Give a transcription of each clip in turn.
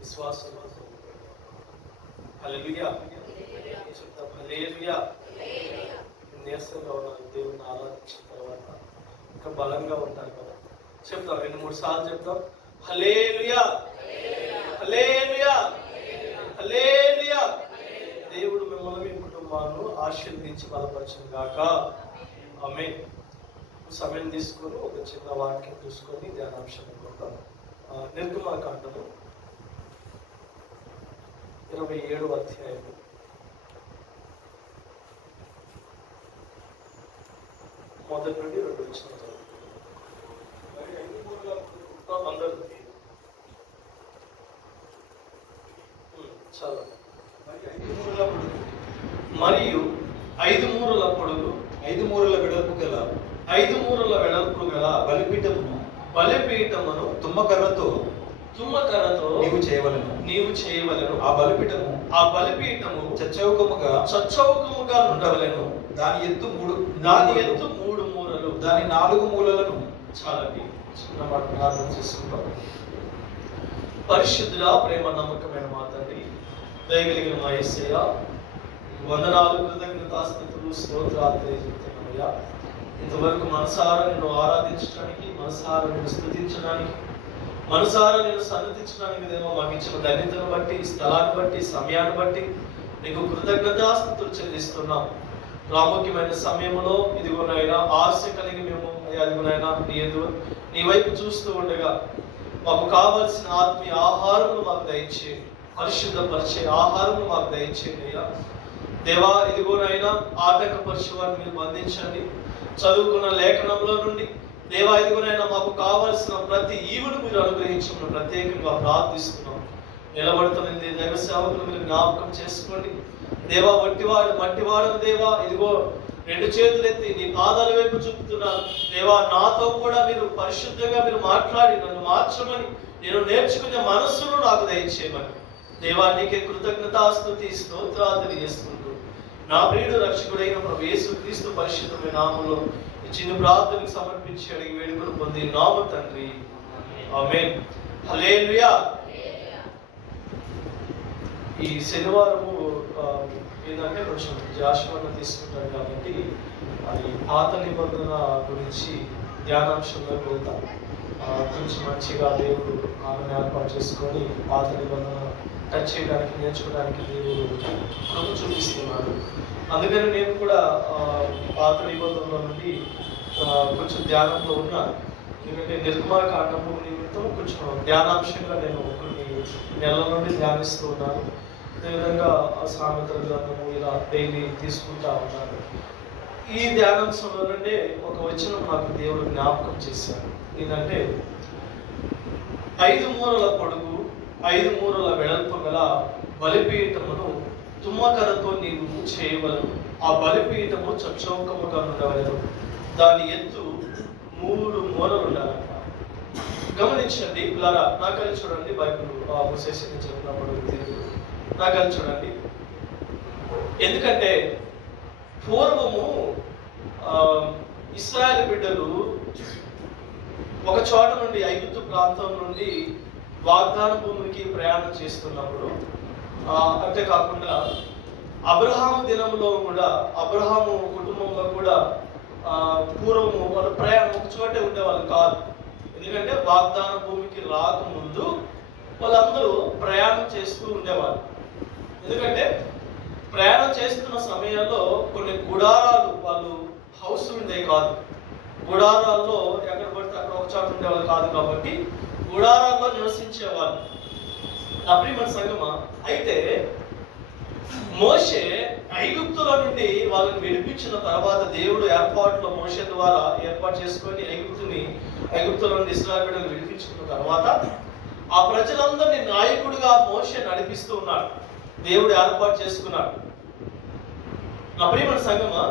విశ్వాసం హల్లెలూయా చెప్తాం. హల్లెలూయా. నీరసంగా ఉన్న దేవుని ఆరాధించిన తర్వాత ఇంకా బలంగా ఉంటారు కదా. చెప్తాం 2-3 సార్లు చెప్తాం. హల్లెలూయా హల్లెలూయా హల్లెలూయా. దేవుడు మిమ్మల్ని మీ కుటుంబాలను ఆశీర్వదించి బలపరచును గాక. ఆమేన్. సమయం తీసుకొని ఒక చిన్న వాక్యం చూసుకొని ధ్యానాంశం అనుకుంటాం. నిర్గమకాండము 27వ అధ్యాయం 1 నుండి 2 వచనాలు అందరూ చాలా. మరియు 5 మూరల పొడుగు 5 మూరల వెడల్పు గల 5 మూరల వెడల్పు గల బలిపీఠమును తుమ్మకర్రతో నీవు చేయవలెను. ఆ బలిపీఠము చచ్చౌకముగా ఉండవలెను. దాని ఎత్తు 3 మూరలు. దాని 4 మూలలను. చాలా చిన్న మాట ప్రార్థన చేసుకుంటాం. పరిశుద్ధుడా, ప్రేమ నమ్మకమైన మా తండ్రి, దయగలిగిన మా యేసయ్య, వందనాలు, కృతజ్ఞతాస్తుతులు, స్తోత్రాలు తెలియజేస్తున్నామయ్యా. ఇంతవరకు మనసారా నిన్ను ఆరాధించడానికి, మనసారా నిన్ను స్తుతించడానికి, మనసారా నిన్ను సన్నతించడానికి దేవో మాకు ఇచ్చిన ధన్యతను బట్టి, స్థలాన్ని బట్టి, సమయాన్ని బట్టి నీకు కృతజ్ఞతాస్తుతులు చెల్లిస్తున్నాం. ప్రాముఖ్యమైన సమయంలో ఇదిగోనైనా ఆశ కలిగి మేము అదిగోనైనా నీ వైపు చూస్తూ ఉండగా మాకు కావలసిన ఆత్మీయ ఆహారములు మాకు దయచేయండి. పరిశుద్ధపరిచే ఆహారములు మాకు దయచేయండి అయ్యా. దేవా, ఇదిగోనైనా ఆటంకపరిచే వారిని మీరు బంధించండి. చదువుకున్న లేఖనంలో నుండి దేవా, ఇదిగోనైనా మాకు కావలసిన ప్రతి ఈవును మీరు అనుగ్రహించమని ప్రత్యేకంగా ప్రార్థిస్తున్నాం. నిలబడుతున్నది దైవ సేవకులు మీరు జ్ఞాపకం చేసుకోండి దేవా. మట్టివాడను దేవా, ఇదిగో 2 చేతులు ఎత్తి నీ పాదాల వైపు చూపుతున్నాను దేవా. నాతో కూడా మీరు పరిశుద్ధంగా మీరు మాట్లాడి నన్ను మార్చమని, నేను నేర్చుకునే మనస్సును నాకు దయచేయమని దేవా, నీకే కృతజ్ఞతాస్తుతి స్తోత్రాలు చేసుకుంటూ నా ప్రియుడు రక్షకుడైన ప్రభు యేసుక్రీస్తు పరిశుద్ధమైన నామములో ఈ చిన్న ప్రార్థనకు సమర్పించి అడిగి వేడుకలు పొంది నామ తండ్రి, ఆమేన్. హల్లెలూయా. ఈ శనివారము ఏంటంటే కొంచెం జాషువాను తీసుకుంటారు కాబట్టి అది పాత నిబంధన గురించి ధ్యానాంశంలోకి వెళ్తాం. కొంచెం మంచిగా దేవుడు ఆమెను ఏర్పాటు చేసుకొని పాత నిబంధన టచ్ చేయడానికి, నేర్చుకోవడానికి దేవుడు కృప చూపిస్తున్నాడు. అందుకని నేను కూడా పాత నిబంధనల నుండి కొంచెం ధ్యానంలో ఉన్నాను. ఎందుకంటే నిర్గమకాండము నిమిత్తం కొంచెం ధ్యానాంశంగా నేను కొన్ని నెలల నుండి ధ్యానిస్తూ ఉన్నాను. అదేవిధంగా సామెతల గ్రంథము ఇలా డైలీ తీసుకుంటా ఉన్నాను. ఈ ధ్యానాంశంలో నుండి ఒక వచనం నాకు దేవుడు జ్ఞాపకం చేశాడు. ఏంటంటే 5 మూరల పొడుగు 5 మూరల వెడల్పు గల బలిపీఠమును తుమ్మకరతో నీవు చేయవలను. ఆ బలిపీఠము చచ్చౌకముగా ఉండవలను. దాని ఎత్తు 3 మూరలు ఉండాలంట. గమనించండి పిల్లరా, నాకని చూడండి. బైబిల్ మూసేసి చదివినప్పుడు నాకని చూడండి. ఎందుకంటే పూర్వము ఇశ్రాయేలు బిడ్డలు ఒక చోట నుండి, ఐగుప్తు ప్రాంతం నుండి వాగ్దాన భూమికి ప్రయాణం చేస్తున్నప్పుడు, అంతేకాకుండా అబ్రహాము దినంలో కూడా, అబ్రహాము కుటుంబంలో కూడా పూర్వము వాళ్ళ ప్రయాణం ఒక చోటే ఉండేవాళ్ళు కాదు. ఎందుకంటే వాగ్దాన భూమికి రాకముందు వాళ్ళందరూ ప్రయాణం చేస్తూ ఉండేవాళ్ళు. ఎందుకంటే ప్రయాణం చేస్తున్న సమయంలో కొన్ని గుడారాలు, వాళ్ళు హౌస్ ఉండేవి కాదు. గుడారాల్లో ఎక్కడ పడితే అక్కడ ఒక చోట ఉండేవాళ్ళు కాదు. కాబట్టి గుడారాల్లో నివసించేవాళ్ళు. నా ప్రియమైన సంగమా, అయితే మోషే ఐగుప్తుల నుండి వాళ్ళని విడిపించిన తర్వాత దేవుడు ఏర్పాటులో మోషే ద్వారా ఏర్పాటు చేసుకొని ఐగుప్తుల నుండి ఇశ్రాయేలు బిడ్డలను విడిపించుకున్న తర్వాత ఆ ప్రజలందరినీ నాయకుడిగా మోషే నడిపిస్తూ ఉన్నాడు. దేవుడు ఏర్పాటు చేసుకున్నాడు. నా ప్రియమైన సంగమా,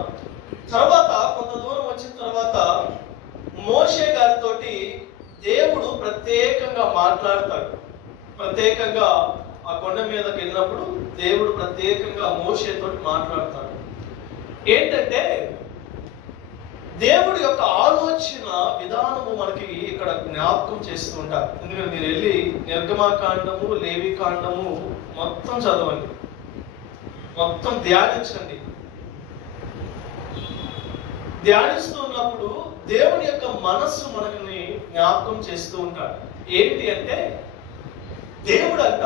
తర్వాత కొంత దూరం వచ్చిన తర్వాత మోషే గారితో దేవుడు ప్రత్యేకంగా మాట్లాడతాడు. ప్రత్యేకంగా ఆ కొండ మీదకి వెళ్ళినప్పుడు దేవుడు ప్రత్యేకంగా మోషేతో మాట్లాడతాడు. ఏంటంటే దేవుడి యొక్క ఆలోచన ఆలోచన విధానము మనకి ఇక్కడ జ్ఞాపకం చేస్తూ ఉంటారు. ఎందుకంటే మీరు వెళ్ళి నిర్గమాకాండము, లేవికాండము మొత్తం చదవండి, మొత్తం ధ్యానించండి. ధ్యానిస్తున్నప్పుడు దేవుని యొక్క మనస్సు మనల్ని జ్ఞాపకం చేస్తూ ఉంటాడు. ఏంటి అంటే, దేవుడంట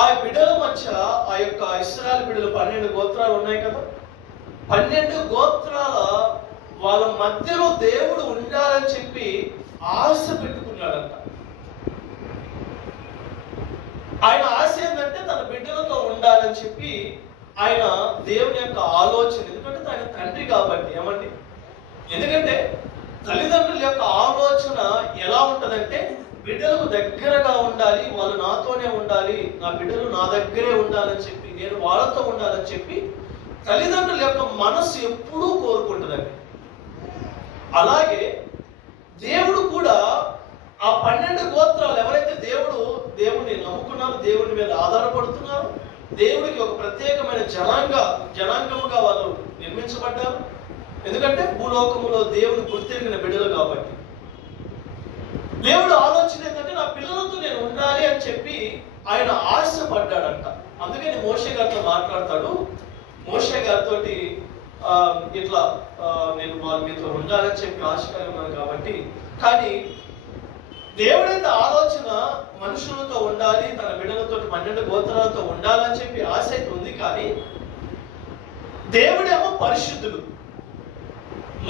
ఆ బిడ్డల మధ్య, ఆ యొక్క ఇశ్రాయేలు బిడ్డలు 12 గోత్రాలు ఉన్నాయి కదా, 12 గోత్రాల వాళ్ళ మధ్యలో దేవుడు ఉండాలని చెప్పి ఆశ పెట్టుకున్నాడంట. ఆయన ఆశ ఏంటంటే తన బిడ్డలతో ఉండాలని చెప్పి ఆయన దేవుని యొక్క ఆలోచన. ఎందుకంటే ఆయన తండ్రి కాబట్టి. ఏమండి, ఎందుకంటే తల్లిదండ్రుల యొక్క ఆలోచన ఎలా ఉంటదంటే, బిడ్డలకు దగ్గరగా ఉండాలి, వాళ్ళు నాతోనే ఉండాలి, నా బిడ్డలు నా దగ్గరే ఉండాలని చెప్పి, నేను వాళ్ళతో ఉండాలని చెప్పి తల్లిదండ్రుల యొక్క మనస్సు ఎప్పుడూ కోరుకుంటుందండి. అలాగే దేవుడు కూడా ఆ 12 గోత్రాలు ఎవరైతే దేవుడిని నమ్ముకున్నారు, దేవుని మీద ఆధారపడుతున్నారు, దేవుడికి ఒక ప్రత్యేకమైన జనాంగముగా వాళ్ళు నిర్మించబడ్డారు. ఎందుకంటే భూలోకములో దేవుని గుర్తెరిగిన బిడ్డలు కాబట్టి. దేవుడు ఆలోచన ఏంటంటే, నా పిల్లలతో నేను ఉండాలి అని చెప్పి ఆయన ఆశపడ్డాడంట. అందుకని మోషే గారితో మాట్లాడతాడు. మోషే గారితో ఇట్లా నేను వాళ్ళ మీతో ఉండాలని చెప్పి ఆశగా ఉన్నాను కాబట్టి. కానీ దేవుడైతే ఆలోచన మనుషులతో ఉండాలి, తన బిడ్డలతో 12 గోత్రాలతో ఉండాలని చెప్పి ఆశ అయితే ఉంది. కానీ దేవుడేమో పరిశుద్ధుడు,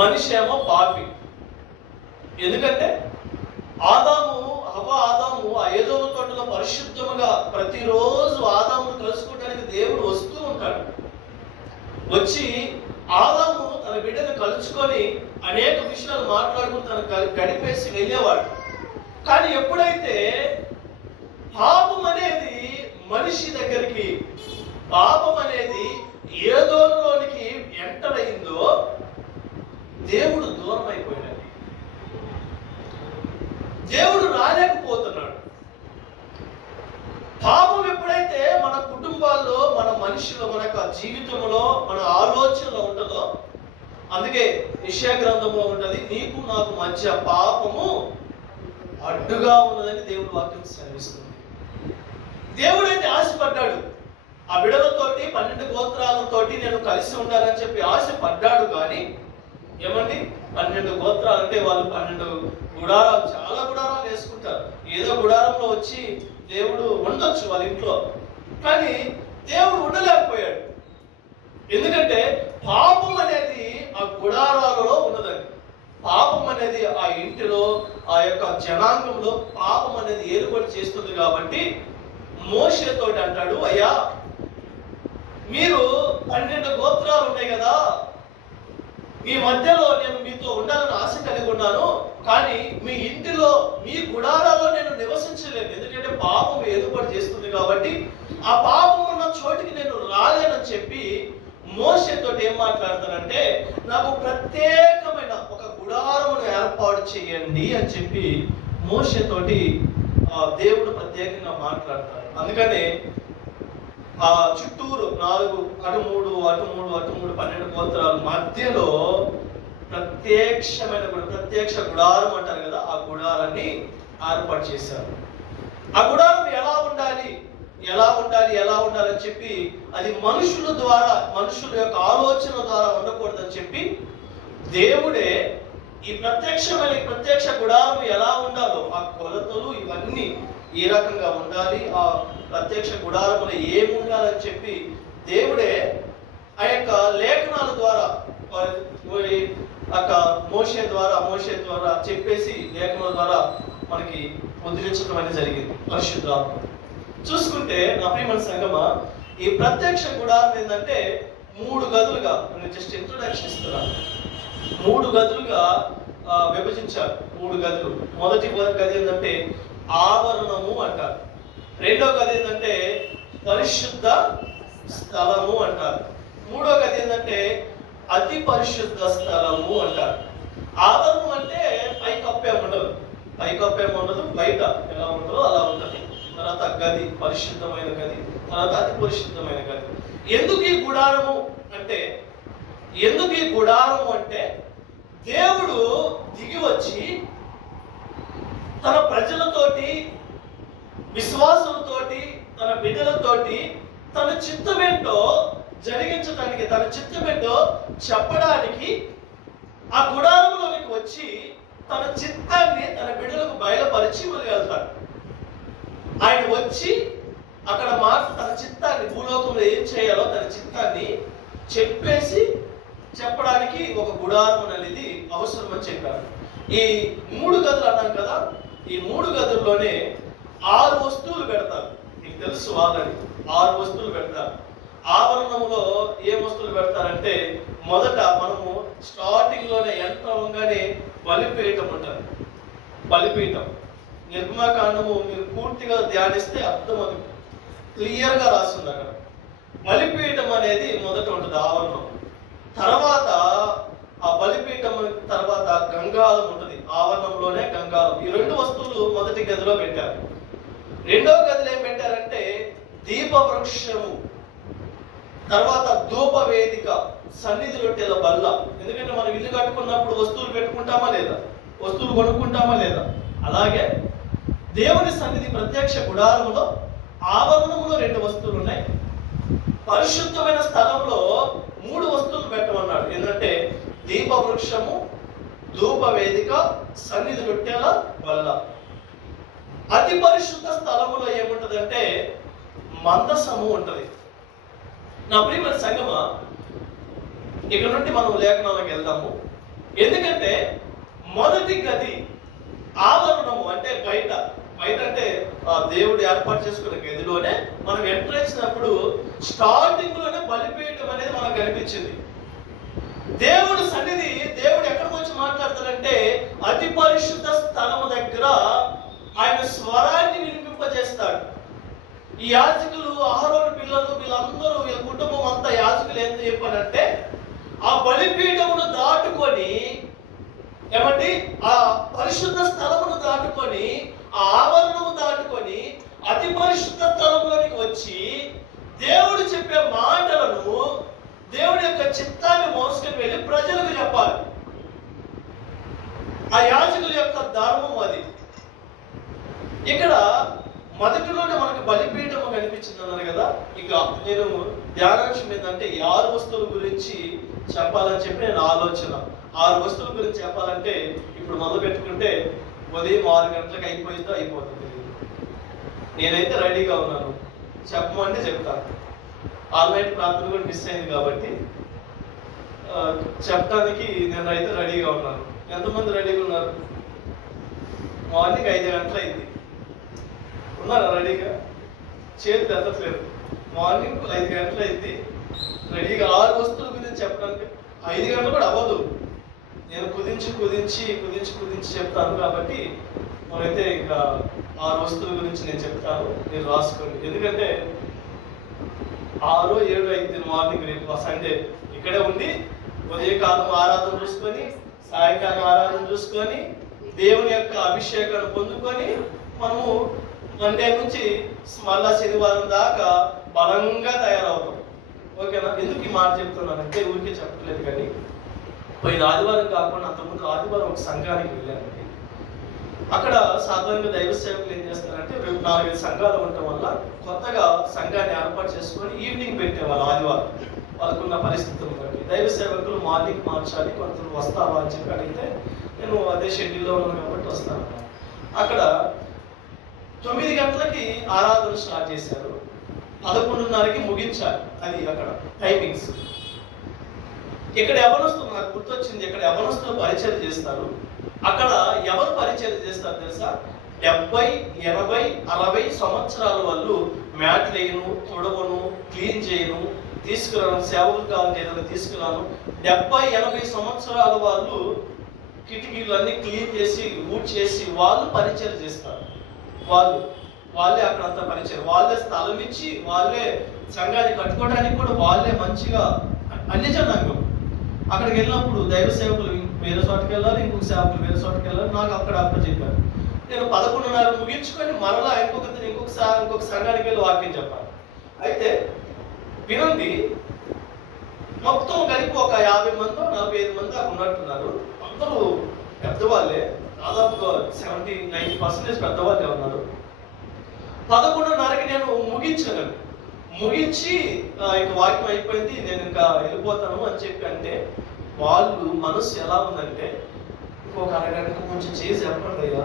మనిషి ఏమో పాపి. ఎందుకంటే ఆదాము ఆ ఏదోను తోటలో పరిశుద్ధముగా ప్రతిరోజు ఆదామును కలుసుకోవడానికి దేవుడు వస్తూ ఉంటాడు. వచ్చి ఆదాము తన బిడ్డను కలుసుకొని అనేక విషయాలు మాట్లాడుకుని తను గడిపేసి వెళ్ళేవాడు. కానీ ఎప్పుడైతే పాపం అనేది మనిషి దగ్గరికి, పాపం అనేది ఏదోనులోనికి ఎంటర్ అయిందో, దేవుడు దూరం అయిపోయినాడు. దేవుడు రాలేకపోతున్నాడు. పాపం ఎప్పుడైతే మన కుటుంబాల్లో, మన మనిషిలో, మన యొక్క జీవితంలో, మన ఆలోచనలో ఉంటుందో, అందుకే యెషయా గ్రంథంలో ఉంటది, నీకు నాకు మధ్య పాపము అడ్డుగా ఉన్నదని దేవుడు వాక్యం సెలవిస్తుంది. దేవుడైతే ఆశపడ్డాడు, ఆ బిడ్డలతోటి 12 గోత్రాలతోటి నేను కలిసి ఉండాలని చెప్పి ఆశపడ్డాడు. కానీ ఏమండి, 12 గోత్రాలు అంటే వాళ్ళు 12 గుడారాలు, చాలా గుడారాలు వేసుకుంటారు. ఏదో గుడారంలో వచ్చి దేవుడు ఉండొచ్చు వాళ్ళ ఇంట్లో, కానీ దేవుడు ఉండలేకపోయాడు. ఎందుకంటే పాపం అనేది ఆ గుడారాలలో ఉన్నదండి. పాపం అనేది ఆ ఇంటిలో, ఆ యొక్క జనాంగంలో పాపం అనేది ఏర్పాటు చేస్తుంది. కాబట్టి మోషేతో అంటాడు, అయ్యా మీరు 12 గోత్రాలు ఉన్నాయి కదా, మీ మధ్యలో నేను మీతో ఉండాలని ఆశ కలిగి ఉన్నాను, కానీ మీ ఇంటిలో, మీ గుడారాలో నేను నివసించలేను. ఎందుకంటే పాపం ఏర్పాటు చేస్తుంది కాబట్టి ఆ పాపం ఉన్న చోటికి నేను రాలేనని చెప్పి మోషేతో ఏం మాట్లాడతానంటే, నాకు ప్రత్యేకమైన ఒక గుడారమును ఏర్పాటు చేయండి అని చెప్పి మోషేతోటి దేవుడు ప్రత్యేకంగా మాట్లాడతాడు. అందుకనే ఆ చుట్టూరు 4 అటు 3 12 గోత్రాల మధ్యలో ప్రత్యక్ష గుడారం అంటారు కదా, ఆ గుడారాన్ని ఏర్పాటు చేశారు. ఆ గుడారం ఎలా ఉండాలి అని చెప్పి, అది మనుషుల ద్వారా, మనుషుల యొక్క ఆలోచన ద్వారా ఉండకూడదని చెప్పి దేవుడే ఈ ప్రత్యక్ష గుడారం ఎలా ఉండాలో, ఆ కొలతలు ఇవన్నీ ఏ రకంగా ఉండాలి, ఆ ప్రత్యక్ష గుడారములు ఏమి ఉండాలని చెప్పి దేవుడే ఆ యొక్క లేఖనాల ద్వారా మోషే ద్వారా చెప్పేసి లేఖనాల ద్వారా మనకి ముద్రించడం అనేది జరిగింది పరిశుద్ధాత్మ. చూసుకుంటే నా ప్రియమైన సంగమా, ఈ ప్రత్యక్ష గుడారం ఏంటంటే 3 గదులుగా, నేను జస్ట్ ఇంట్రొడక్షన్ ఇస్తున్నాను, 3 గదులుగా విభజించారు. 3 గదులు. మొదటి గది ఏంటంటే ఆవరణము అంటారు. రెండో గది ఏంటంటే పరిశుద్ధ స్థలము అంటారు. మూడో గది ఏంటంటే అతి పరిశుద్ధ స్థలము అంటారు. ఆవరణం అంటే పైకప్పేం ఉండదు, బయట ఎలా ఉంటుందో అలా ఉంటుంది. తర్వాత గది, పరిశుద్ధమైన గది, తర్వాత అతి పరిశుద్ధమైన గది. ఎందుకు ఈ గుడారము అంటే దేవుడు దిగి వచ్చి తన ప్రజలతోటి, విశ్వాసులతోటి, తన బిడ్డలతోటి తన చిత్తమేంటో జరిగించడానికి, తన చిత్తమేంటో చెప్పడానికి ఆ గుడారంలోనికి వచ్చి తన చిత్తాన్ని తన బిడ్డలకు బయలుపరిచి వెళ్తాడు. ఆయన వచ్చి అక్కడ తన చిత్తాన్ని, భూలోకంలో ఏం చేయాలో తన చిత్తాన్ని చెప్పడానికి ఒక గుడారం అనేది అవసరం అని చెప్పారు. ఈ 3 గదులు అన్నాం కదా, ఈ 3 గదుల్లోనే 6 వస్తువులు పెడతారు. మీకు తెలుసు ఆల్రెడీ 6 వస్తువులు పెడతారు. ఆవరణంలో ఏ వస్తువులు పెడతారంటే, మొదట మనము స్టార్టింగ్ లోనే ఎంటర్ అవ్వగానే బలిపీఠం ఉంటుంది. బలిపీఠం నిర్గమకాండము మీరు పూర్తిగా ధ్యానిస్తే అర్థమవుతుంది, క్లియర్గా రాస్తుంది అక్కడ. బలిపీఠం అనేది మొదట ఉంటుంది ఆవరణం. తర్వాత ఆ బలిపీఠం తర్వాత గంగాళం ఉంటుంది, ఆవరణంలోనే గంగాళం. ఈ 2 వస్తువులు మొదటి గదిలో పెట్టారు. రెండవ గదిలో ఏం పెట్టారంటే దీపవృక్షము, తర్వాత ధూప వేదిక, సన్నిధి రొట్టెల బల్ల. ఎందుకంటే మనం ఇల్లు కట్టుకున్నప్పుడు వస్తువులు పెట్టుకుంటామా లేదా, వస్తువులు కొనుక్కుంటామా లేదా, అలాగే దేవుని సన్నిధి ప్రత్యక్ష గుడారంలో ఆవరణంలో 2 వస్తువులు ఉన్నాయి. పరిశుద్ధమైన స్థలంలో 3 వస్తువులు పెట్టమన్నాడు. ఏంటంటే దీపవృక్షము, ధూప వేదిక, సన్నిధి రొట్టెల బల్ల. అతి పరిశుద్ధ స్థలములో ఏముంటదంటే మందసము ఉంటది. నా ప్రియమైన సంగమా, ఇక్కడ నుండి మనం లేఖనాలకు వెళ్దాము. ఎందుకంటే మొదటి గది ఆవరణము అంటే బయట అంటే దేవుడు ఏర్పాటు చేసుకున్న గదిలోనే మనం ఎంటర్ చేసినప్పుడు స్టార్టింగ్ లోనే బలిపీఠం అనేది మనకు కనిపించింది. దేవుడు సన్నిధి, దేవుడు ఎక్కడికి వచ్చి మాట్లాడతాడంటే అతి పరిశుద్ధ స్థలము దగ్గర ఆయన స్వరాన్ని వినిపింపజేస్తాడు. ఈ యాజకులు, అహరోను పిల్లలు, వీళ్ళందరూ, వీళ్ళ కుటుంబం అంతా యాజకులు ఏం చెప్పారంటే ఆ బలిపీఠమును దాటుకొని, ఏమండి, ఆ పరిశుద్ధ స్థలమును దాటుకొని, ఆ ఆవరణము దాటుకొని అతి పరిశుద్ధ స్థలంలోనికి వచ్చి దేవుడు చెప్పే మాటలను, దేవుడి యొక్క చిత్తాన్ని మోసుకొని వెళ్ళి ప్రజలకు చెప్పాలి. ఆ యాజకుల యొక్క ధర్మం అది. ఇక్కడ మొదటిలోనే మనకు బలిపీఠము కనిపించింది అన్నారు కదా. ఇక నేను ధ్యానాంశం ఏంటంటే 6 వస్తువుల గురించి చెప్పాలని చెప్పి నేను ఆలోచన. 6 వస్తువుల గురించి చెప్పాలంటే ఇప్పుడు మొదలు పెట్టుకుంటే ఉదయం 6 గంటలకు అయిపోతుంది. నేనైతే రెడీగా ఉన్నాను, చెప్పమంటే చెప్తాను. ఆన్లైన్ ప్రార్థన కూడా మిస్ అయింది కాబట్టి చెప్పడానికి నేను అయితే రెడీగా ఉన్నాను. ఎంతమంది రెడీగా ఉన్నారు? మార్నింగ్ 5 గంటలు అయింది, ఉన్నారా రెడీగా? చేతులు ఎత్తట్లేదు. మార్నింగ్ 5 గంటలు అయింది రెడీగా 6 వస్తువుల గురించి చెప్పడానికి. 5 గంటలు కూడా అవ్వదు, నేను కుదించి చెప్తాను. కాబట్టి మనమైతే ఇంకా 6 వస్తువుల గురించి నేను చెప్తాను, మీరు రాసుకోండి. ఎందుకంటే 6, 7 అయింది మార్నింగ్. రేపు సండే ఇక్కడే ఉండి ఉదయకాలం ఆరాధన చూసుకొని, సాయంకాలం ఆరాధన చూసుకొని, దేవుని యొక్క అభిషేకాన్ని పొందుకొని మనము మండే నుంచి మళ్ళా శనివారం దాకా బలంగా తయారవుతాం. ఓకేనా? ఎందుకు ఈ మాట చెప్తున్నానంటే ఊరికే చెప్పట్లేదు, కానీ పోయిన ఆదివారం కాకుండా అంతకుముందు ఆదివారం ఒక సంఘానికి వెళ్ళానండి. అక్కడ సాధారణంగా దైవ సేవకులు ఏం చేస్తారంటే 4-5 సంఘాలు ఉండటం వల్ల కొత్తగా సంఘాన్ని ఏర్పాటు చేసుకొని ఈవినింగ్ పెట్టేవాళ్ళు ఆదివారం. వాళ్ళకున్న పరిస్థితులను బట్టి దైవ సేవకులు మార్నింగ్ మార్చాలి, కొంతమంది వస్తావా అని చెప్పి అడిగితే నేను అదే షెడ్యూల్లో ఉన్నాను కాబట్టి వస్తాను. అక్కడ 9 గంటలకి ఆరాధన స్టార్ట్ చేశారు, 11:30కి ముగించాలి. అది అక్కడ టైమింగ్స్. ఇక్కడ యవనస్తులు, నాకు గుర్తొచ్చింది, ఇక్కడ యవనస్తులు పరిచయం చేస్తారు. అక్కడ ఎవరు పరిచయం చేస్తారు తెలుసా? 70, 80, 60 సంవత్సరాల వాళ్ళు మ్యాట్ వేయను, తుడవను, క్లీన్ చేయను, తీసుకురాను, సేవలు కావాలంటే ఏదైనా తీసుకురాను. 70, 80 సంవత్సరాల వాళ్ళు కిటికీలన్నీ క్లీన్ చేసి, ఊడ్ చేసి వాళ్ళు పరిచయం చేస్తారు. వాళ్ళే అక్కడంతా పరిచయం, వాళ్ళే స్థలం ఇచ్చి, వాళ్ళే సంఘాన్ని కట్టుకోవడానికి కూడా వాళ్ళే మంచిగా అన్ని జనాంగం. అక్కడికి వెళ్ళినప్పుడు దైవ సేవకులు వేరే చోటుకి వెళ్ళాలి, ఇంకొక సేవకులు వేరే చోటుకి వెళ్ళాలి. నాకు అక్కడ చెప్పారు. నేను 11:30 ముగించుకొని మరలా ఇంకొక సంఘానికి వెళ్ళి వాక్యం చెప్పాలి. అయితే వినండి, మొత్తం కలిపి ఒక 50 మందో 45 మందో దాకా ఉన్నట్టున్నారు. అందరూ పెద్దవాళ్ళే, దాదాపుగా 70-90% పెద్దవాళ్ళే ఉన్నారు. 11:30కి నేను ముగించాను. ముగించి ఇక వాక్యం అయిపోయింది, నేను ఇంకా వెళ్ళిపోతాను అని చెప్పి అంటే వాళ్ళు మనసు ఎలా ఉందంటే ఇంకొక అరగంట కొంచెం చేసి చెప్పండి అయ్యా,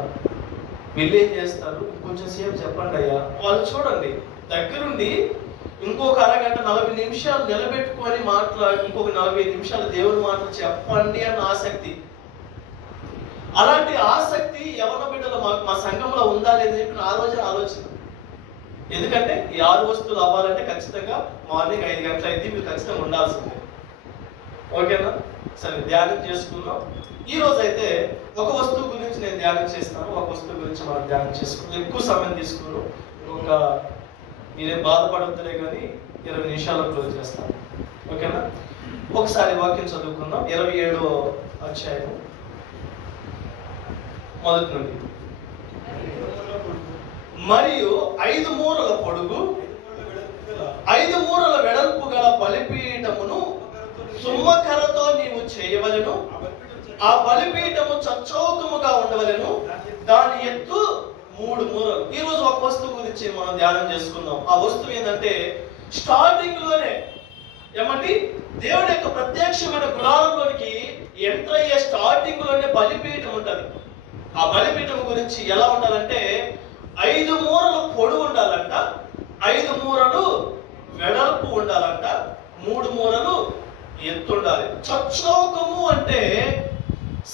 వీళ్ళు ఏం చేస్తారు, కొంచెం సేపు చెప్పండి అయ్యా. వాళ్ళు చూడండి దగ్గరుండి ఇంకొక అరగంట 40 నిమిషాలు నిలబెట్టుకొని ఇంకొక 45 నిమిషాలు దేవుని మాటలు చెప్పండి అన్న ఆసక్తి. అలాంటి ఆసక్తి యవన బిడ్డలు మా సంఘంలో ఉందా లేదని చెప్పి ఆ రోజు ఆలోచన. ఎందుకంటే ఈ 6 వస్తువులు అవ్వాలంటే ఖచ్చితంగా మార్నింగ్ 5 గంటలు అయితే మీరు ఖచ్చితంగా ఉండాల్సిందే. ఓకేనా? సరే, ధ్యానం చేసుకుందాం. ఈ రోజు అయితే ఒక వస్తువు గురించి నేను ధ్యానం చేస్తాను, ఒక వస్తువు గురించి మనం ధ్యానం చేసుకుందాం. ఎక్కువ సమయం తీసుకున్నాను, మీరేం బాధపడొద్దులే కానీ 20 నిమిషాల్లో క్లోజ్ చేస్తాను. ఓకేనా? ఒకసారి వాక్యం చదువుకుందాం. 27వ అధ్యాయం మొదటి నుండి. మరియు 5 మూరల పొడుగు 5 మూరల వెడల్పు గల బలిపీఠమును సుమ్మకర్రతో నీవు చేయవలెను. ఆ బలిపీఠము చచ్చౌకముగా ఉండవలెను. దాని ఎత్తు 3 మూరలు. ఈ రోజు ఒక వస్తువు గురించి మనం ధ్యానం చేసుకుందాం. ఆ వస్తువు ఏంటంటే స్టార్టింగ్ లోనే ఏమండి దేవుని యొక్క ప్రత్యక్షమైన గుడారంలోనికి ఎంటర్ అయ్యే స్టార్టింగ్ లోనే బలిపీఠం ఉంటది. ఆ బలిపీఠం గురించి ఎలా ఉండాలంటే 5 మూరలు పొడవు ఉండాలంట, 5 మూరలు వెడల్పు ఉండాలంట, 3 మూరలు ఎత్తు ఉండాలి. చచ్చౌకము అంటే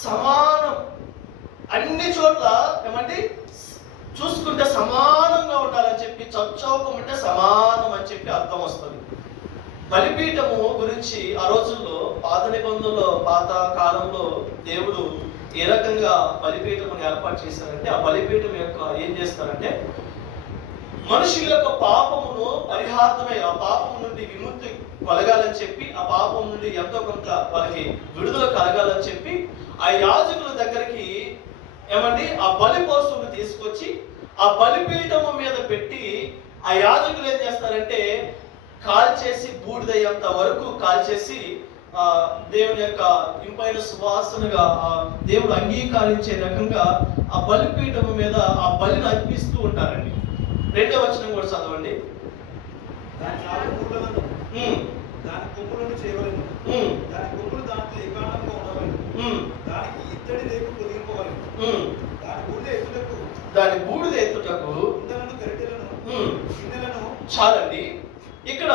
సమానం, అన్ని చోట్ల ఏమండి చూసుకుంటే సమానంగా ఉండాలని చెప్పి చచ్చౌకం అంటే సమానం అని చెప్పి అర్థం వస్తుంది. బలిపీఠము గురించి ఆ రోజుల్లో పాత నిబంధనలో పాత కాలంలో దేవుడు ఏ రకంగా బలిపీఠమును ఏర్పాటు చేశారంటే ఆ బలిపీఠం యొక్క ఏం చేస్తారంటే మనుషుల యొక్క పాపమును పరిహార్థమై ఆ పాపం నుండి విముక్తి కలగాలని చెప్పి ఆ పాపం నుండి ఎంతో కొంత వాళ్ళకి విడుదల కలగాలని చెప్పి ఆ యాజకుల దగ్గరికి ఏమండి ఆ బలి పశువును తీసుకొచ్చి ఆ బలిపీఠము మీద పెట్టి ఆ యాజకులు ఏం చేస్తారంటే కాల్చేసి బూడిదయ్యేంత వరకు కాల్చేసి దేవుని యొక్క ఇంపైన సువాసనగా దేవుడు అంగీకరించే రకంగా ఆ బలిపీఠము మీద ఆ బలిని అర్పిస్తూ ఉంటారండి. 2వ వచనం కూడా చదవండి. దాని కొమ్ములను చేయవలెను. దాని కొమ్ములు దాంట్లో ఏకాంతంగా ఉండవలెను. దానికి ఇత్తడి రేకు పొదిగింపవలెను. దాని బూడిద ఎత్తుటకు కుండలను, గరిటెలను, గిన్నెలను. చాలండి. ఇక్కడ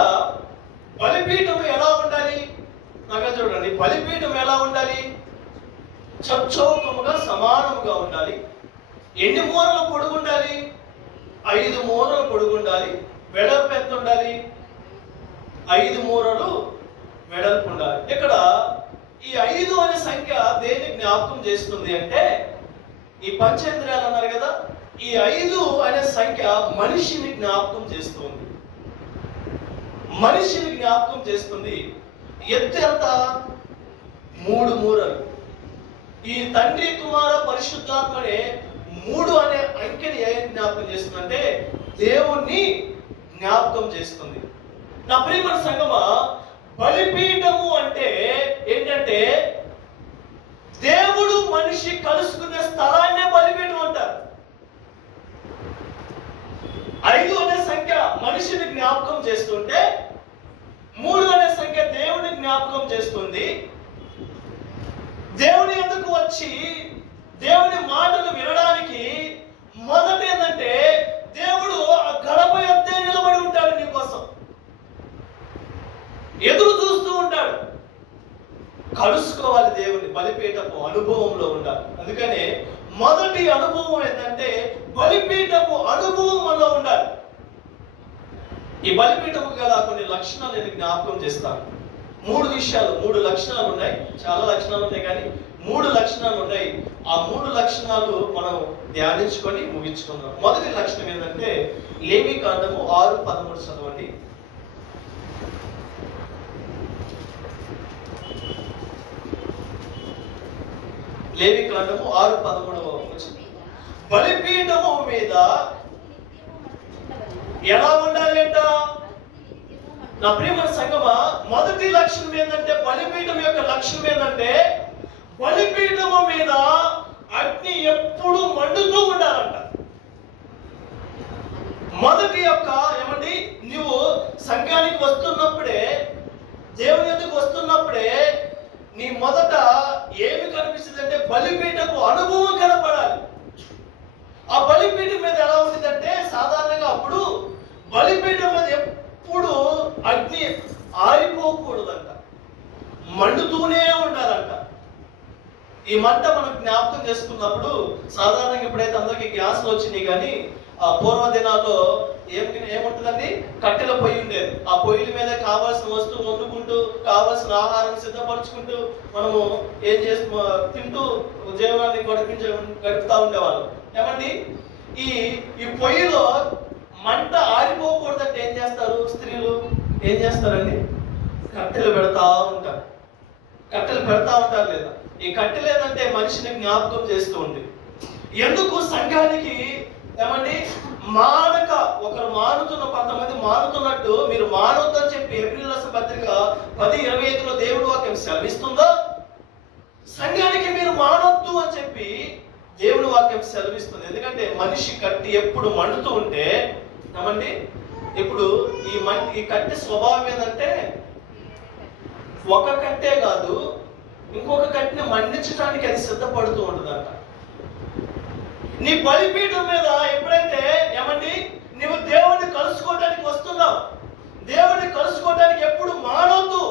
బలిపీఠం ఎలా ఉండాలి? నాగా చూడండి, బలిపీఠం ఎలా ఉండాలి? చచ్చౌకముగా సమానముగా ఉండాలి. ఎన్ని మూరల పొడుగు ఉండాలి? 5 మూరల పొడుగు ఉండాలి. వెడల్పు ఎంత ఉండాలి? 5 మూరలు వెడల్పు ఉండాలి. ఇక్కడ ఈ 5 అనే సంఖ్య దేన్ని జ్ఞాపకం చేస్తుంది అంటే ఈ పంచేంద్రియాలు అన్నారు కదా, ఈ 5 అనే సంఖ్య మనిషిని జ్ఞాపకం చేస్తుంది. మనిషిని జ్ఞాపకం చేస్తుంది. ఎత్తు ఎంత? 3 మూరలు. ఈ తండ్రి కుమార పరిశుద్ధాత్మనే 3 అనే అంకెని ఏ జ్ఞాపకం చేస్తుందంటే దేవుణ్ణి జ్ఞాపకం చేస్తుంది. నా ప్రియమైన సంగమా, బలిపీఠము అంటే ఏంటంటే దేవుడు మనిషి కలుసుకునే స్థలాన్నే బలిపీఠం అంటారు. 5 అనే సంఖ్య మనిషిని జ్ఞాపకం చేస్తుంటే 3 అనే సంఖ్య దేవుని జ్ఞాపకం చేస్తుంది. దేవుని ఎందుకు వచ్చి దేవుని మాటలు వినడానికి మొదట ఏంటంటే దేవుడు ఆ గడప యొద్దే నిలబడి ఉంటాడు, నీ కోసం ఎదురు చూస్తూ ఉంటాడు. కలుసుకోవాలి దేవుని, బలిపీఠపు అనుభవంలో ఉండాలి. అందుకనే మొదటి అనుభవం ఏంటంటే బలిపీఠపు అనుభవం మనలో ఉండాలి. ఈ బలిపీఠము గల కొన్ని లక్షణాలు నేను జ్ఞాపకం చేస్తాను. 3 విషయాలు, 3 లక్షణాలు ఉన్నాయి. చాలా లక్షణాలు ఉన్నాయి కానీ 3 లక్షణాలు ఉన్నాయి. ఆ 3 లక్షణాలు మనం ధ్యానించుకొని ముగించుకుందాం. మొదటి లక్షణం ఏంటంటే లేవీకాండము 6:13 చదవండి. లేవీకాండము 6:13 బలిపీఠము మీద ఎలా ఉండాలి అంట? నా ప్రియమైన సంగమా, మొదటి లక్షణం ఏంటంటే బలిపీఠం యొక్క లక్షణం ఏంటంటే బలిపీఠము మీద అగ్ని ఎప్పుడు మండుతూ ఉండాలంట. మొదటి యొక్క ఏమండి, నువ్వు సంఘానికి వస్తున్నప్పుడే, దేవుని ఎదుకు వస్తున్నప్పుడే నీ మొదట ఏమి కనిపిస్తుంది అంటే బలిపీఠపు అనుభవం కనపడాలి. ఆ బలిపీఠం మీద ఎలా ఉంటుందంటే సాధారణంగా అప్పుడు బలిపీఠం మీద ఎప్పుడు అగ్ని ఆరిపోకూడదంట, మండుతూనే ఉండాలంట. ఈ మంట మనం జ్ఞాపకం చేసుకున్నప్పుడు సాధారణంగా ఇప్పుడైతే అందరికి గ్యాస్లు వచ్చినాయి, కానీ ఆ పూర్వ దినాల్లో ఏముంటుందండి, కట్టెల పొయ్యి ఉండేది. ఆ పొయ్యిల మీద కావాల్సిన వస్తువు వండుకుంటూ కావాల్సిన ఆహారం సిద్ధపరచుకుంటూ మనము ఏం చేస్తూ తింటూ జీవనాన్ని గడుపుతూ ఉండేవాళ్ళం. ఏమండి, ఈ పొయ్యిలో మంట ఆరిపోకూడదంటే ఏం చేస్తారు స్త్రీలు? ఏం చేస్తారండి, కట్టెలు పెడతా ఉంటారు. కట్టెలు పెడతా ఉంటారు లేదా? ఈ కట్టెలు ఏదంటే మనిషిని జ్ఞాపకం చేస్తూ ఉంది. ఎందుకు సంఘానికి ఏమండి మానక ఒకరు మానుతున్న, కొంతమంది మానుతున్నట్టు మీరు మానొద్దని చెప్పి ఏప్రిల్ రాసిన పత్రిక 10:25లో దేవుడు వాక్యం సెలవిస్తుందో, సంఘానికి మీరు మానొద్దు అని చెప్పి దేవుడు వాక్యం సెలవిస్తుంది. ఎందుకంటే మనిషి కట్టి ఎప్పుడు మండుతూ ఉంటే ఏమండి, ఇప్పుడు ఈ కట్టె స్వభావం ఏంటంటే ఒక కట్టే కాదు, ఇంకొక కట్టెని మండించడానికి అది సిద్ధపడుతూ ఉంటుందంట. నీ బలిపీఠం మీద ఎప్పుడైతే ఏమండి నువ్వు దేవుడిని కలుసుకోవడానికి వస్తున్నావు, దేవుడిని కలుసుకోవడానికి ఎప్పుడు మానొద్దు.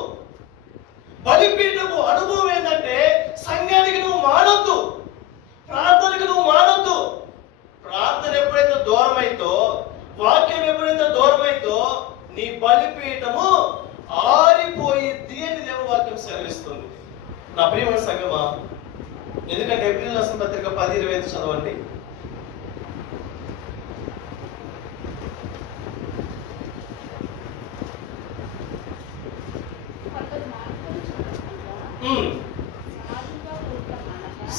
బలిపీఠము అనుభవం ఏంటంటే సంఘానికి నువ్వు మానొద్దు, ప్రార్థనకు నువ్వు మానొద్దు. ప్రార్థన ఎప్పుడైతే దూరమైందో, వాక్యం ఎప్పుడైతే దూరమైందో నీ బలిపీఠము ఆరిపోయిద్ది అని దేవుని వాక్యం సెలవిస్తుంది. నా ప్రియమైన సంగమా, ఎందుకంటే ఏప్రిల్ రాసిన పత్రిక 10:25 చదవండి.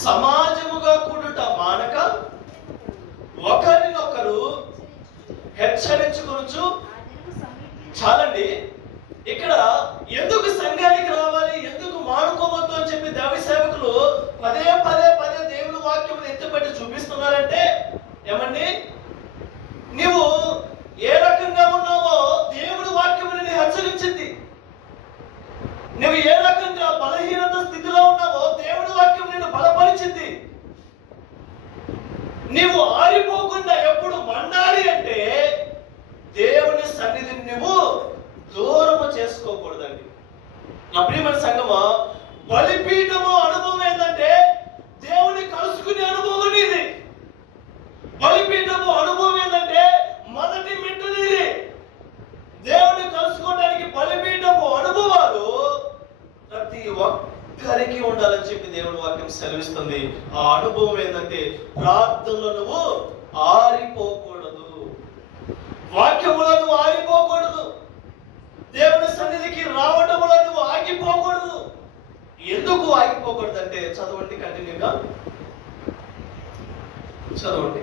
సమాజముగా కూడుట మానక ఒకరినొకరు హెచ్చరించుకొనుచు. చాలండి, ఇక్కడ ఎందుకు సంఘానికి రావాలి, ఎందుకు మానుకోవద్దు అని చెప్పి దైవ సేవకులు పదే దేవుని వాక్యం ఎత్తుపట్టి చూపిస్తున్నారంటే ఏమండి, నీవు ఏ రకంగా ఉన్నావో దేవుడి వాక్యం నిన్ను హెచ్చరించింది. నువ్వు ఏ రకంగా బలహీనత స్థితిలో ఉన్నావో దేవుడి వాక్యం నిన్ను బలపరిచింది. నీవు ఆరిపోకుండా ఎప్పుడు మండాలి అంటే దేవుని సన్నిధిని నువ్వు దూరము చేసుకోకూడదండి. నా ప్రియమైన సంగమా, బలిపీఠము అనుభవం ఏంటంటే దేవుని కలుసుకునే అనుభవం ఇది. బలిపీఠము అనుభవం ఏంటంటే మొదటి మెట్టు ఇది. దేవుని కలుసుకోవడానికి బలిపీఠము అనుభవాలు ప్రతి ఒక్కరికి ఉండాలని చెప్పి దేవుని వాక్యం సెలవిస్తుంది. ఆ అనుభవం ఏంటంటే ప్రార్థనలో నువ్వు ఆరిపోకూడదు, వాక్యములో నువ్వు ఆరిపోకూడదు, దేవుని సన్నిధికి రావటంలో నువ్వు ఆగిపోకూడదు. ఎందుకు ఆగిపోకూడదు అంటే చదవండి, కంటిన్యూగా చదవండి.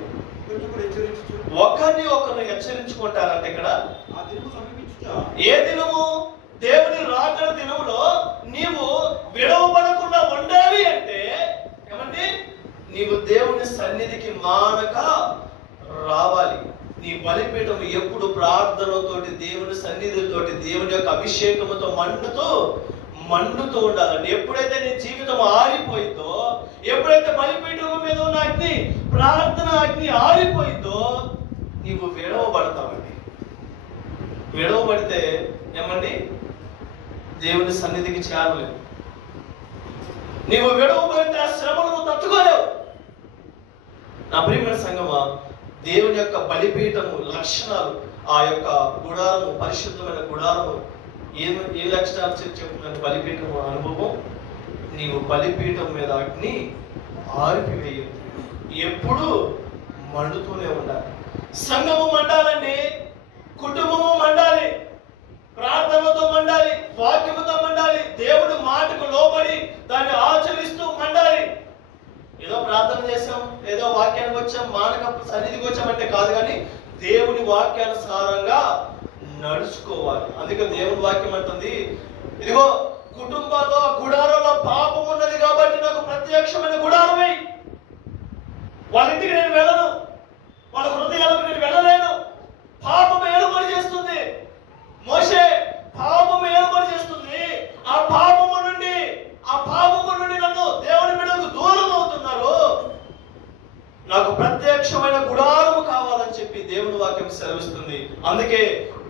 ఒకరిని ఒకరిని హెచ్చరించుకుంటారంటే ఇక్కడ ఏ దినము? దేవుని రాకడ దినములో నీవు విడవబడకుండా ఉండాలి అంటే ఏమంటే నీవు దేవుని సన్నిధికి మానక రావాలి. నీ బలిపీఠం ఎప్పుడు ప్రార్థనతోటి, దేవుని సన్నిధితోటి, దేవుని యొక్క అభిషేకముతో మండుతూ ఉండాలండి. ఎప్పుడైతే నీ జీవితం ఆరిపోయిందో, ఎప్పుడైతే బలిపీఠం మీద ఉన్న అగ్ని, ప్రార్థన అగ్ని ఆరిపోయిందో నీవు విడవబడతావండి. విడవబడితే ఏమండి దేవుని సన్నిధికి చేరలేవు. నీవు విడవబడితే ఆ శ్రమను తట్టుకోలేవు. నా ప్రియమైన సంగమా, దేవుని యొక్క బలిపీఠము లక్షణాలు, ఆ యొక్క గుడారము, పరిశుద్ధమైన గుడారము ఏ లక్షణాలు చెప్తున్నాను? బలిపీఠము అనుభవం. నీవు బలిపీఠం మీద అగ్ని ఆరిపివేయదు, ఎప్పుడు మండుతూనే ఉండాలి. సంఘము మండాలండి, కుటుంబము మండాలి, ప్రార్థనతో మండాలి, వాక్యముతో మండాలి, దేవుడి మాటకు లోబడి దాన్ని ఆచరిస్తూ మండాలి. ఏదో ప్రార్థన చేసాం, ఏదో వాక్యానికి వచ్చాం, మానక సన్నిధికి వచ్చామంటే కాదు, కానీ దేవుని వాక్యానుసారంగా నడుచుకోవాలి. అందుకే దేవుని వాక్యం అంటుంది, ఇదిగో కుటుంబాల్లో గుడారంలో పాపం ఉన్నది కాబట్టి నాకు ప్రత్యక్షమైన గుడారమై వాళ్ళ ఇంటికి నేను వెళ్ళను, వాళ్ళ హృదయాలకు నేను వెళ్ళలేను. పాపం ఏలుబడి చేస్తుంది మోషే, పాపం ఏలుబడి చేస్తుంది. ఆ పాపము నుండి నన్ను దేవుని బిడ్డలకు దూరం అవుతున్నారు. నాకు ప్రత్యక్షమైన గుడారము కావాలని చెప్పి దేవుని వాక్యం సెలవిస్తుంది. అందుకే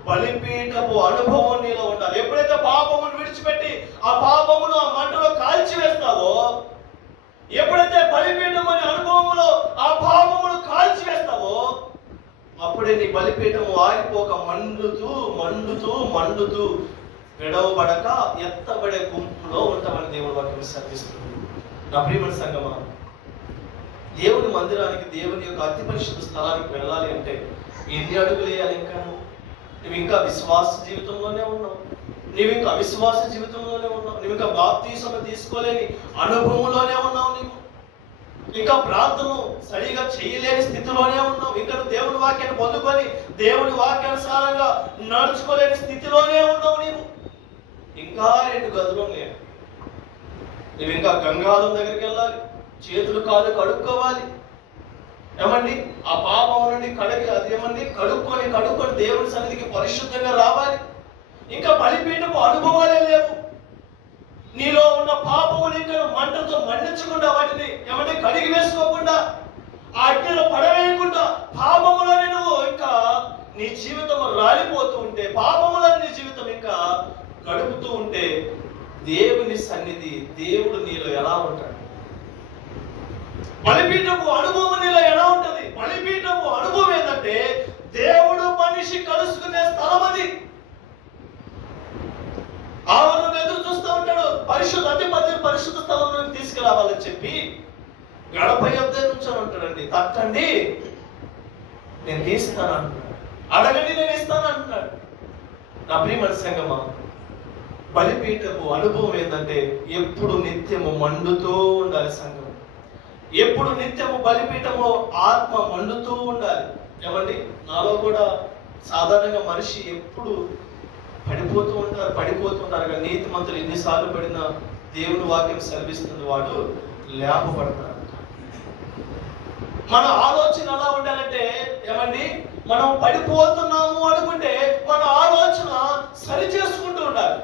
బలిపీఠపు అనుభవం నీలో ఉండాలి. ఎప్పుడైతే పాపమును విడిచిపెట్టి ఆ పాపమును ఆ మంటలో కాల్చివేస్తావో, ఎప్పుడైతే బలిపీఠం అనే అనుభవంలో ఆ పాపమును కాల్చివేస్తావో, అప్పుడే నీ బలిపీఠము ఆరిపోక మండుతూ మండుతూ మండుతూ విడవబడక ఎత్తబడే గుంపులో ఉంటామని దేవుని వాక్యం సెలవిస్తుంది. నా ప్రియమైన సంగమా, దేవుని మందిరానికి, దేవుని యొక్క అతి పరిశుద్ధ స్థలానికి వెళ్ళాలి అంటే ఎన్ని అడుగులు వేయాలి? నువ్వు ఇంకా విశ్వాస జీవితంలోనే ఉన్నావు, నువ్వు ఇంకా అవిశ్వాస జీవితంలోనే ఉన్నావు, నువ్వు ఇంకా బాప్తీసం తీసుకోలేని అనుభవంలోనే ఉన్నావు, నువ్వు ఇంకా ప్రార్థన సరిగా చేయలేని స్థితిలోనే ఉన్నావు, ఇంకా దేవుని వాక్యాన్ని పొందుకొని దేవుని వాక్యానుసారంగా నడుచుకోలేని స్థితిలోనే ఉన్నావు. నీవు ఇంకా 2 గదులు ఉన్నాయి. నువ్వు ఇంకా గంగాధం దగ్గరికి వెళ్ళాలి, చేతులు కాళ్ళు కడుక్కోవాలి. ఏమండి ఆ పాపం నుండి కడుక్కొని దేవుని సన్నిధికి పరిశుద్ధంగా రావాలి. ఇంకా బలిపీఠపు అనుభవాలే లేవు. నీలో ఉన్న పాపముని ఇంకా మంటతో మండించకుండా, వాటిని కడిగి వేసుకోకుండా, ఆ అగ్నిలో పడవేయకుండా, పాపములోనే నువ్వు ఇంకా నీ జీవితం రాలిపోతూ ఉంటే, పాపములో నీ జీవితం ఇంకా గడుపుతూ ఉంటే, దేవుని సన్నిధి, దేవుడు నీలో ఎలా ఉంటాడు? బలిపీఠపు అనుభవం నీలో ఎలా ఉంటది? బలిపీఠపు అనుభవం ఏంటంటే దేవుడు మనిషి కలుసుకునే స్థలం అది. ఆవరణ ఎదురు చూస్తూ ఉంటాడు, పరిశుద్ధ స్థలంలో తీసుకురావాలని చెప్పి గడప యొద్ద నుంచొని ఉంటాడండి. తట్టండి నేను తీస్తాను అంటున్నాడు, అడగండి నేను ఇస్తాను అంటున్నాడు. నా ప్రియమైన సంగమా, బలిపీఠపు అనుభవం ఏంటంటే ఎప్పుడు నిత్యము మండుతూ ఉండాలి సంగమం. ఎప్పుడు నిత్యము బలిపీఠము ఆత్మ మండుతూ ఉండాలి. ఏమండి నాలో కూడా సాధారణంగా మనిషి ఎప్పుడు పడిపోతూ ఉంటారు కానీ నీతిమంతులు ఎన్నిసార్లు పడినా దేవుని వాక్యం సెలవిస్తుంది, వాడు లేపబడతాడు. మన ఆలోచన ఎలా ఉండాలంటే, ఏమండి మనం పడిపోతున్నాము అనుకుంటే మన ఆలోచన సరి చేసుకుంటూ ఉండాలి.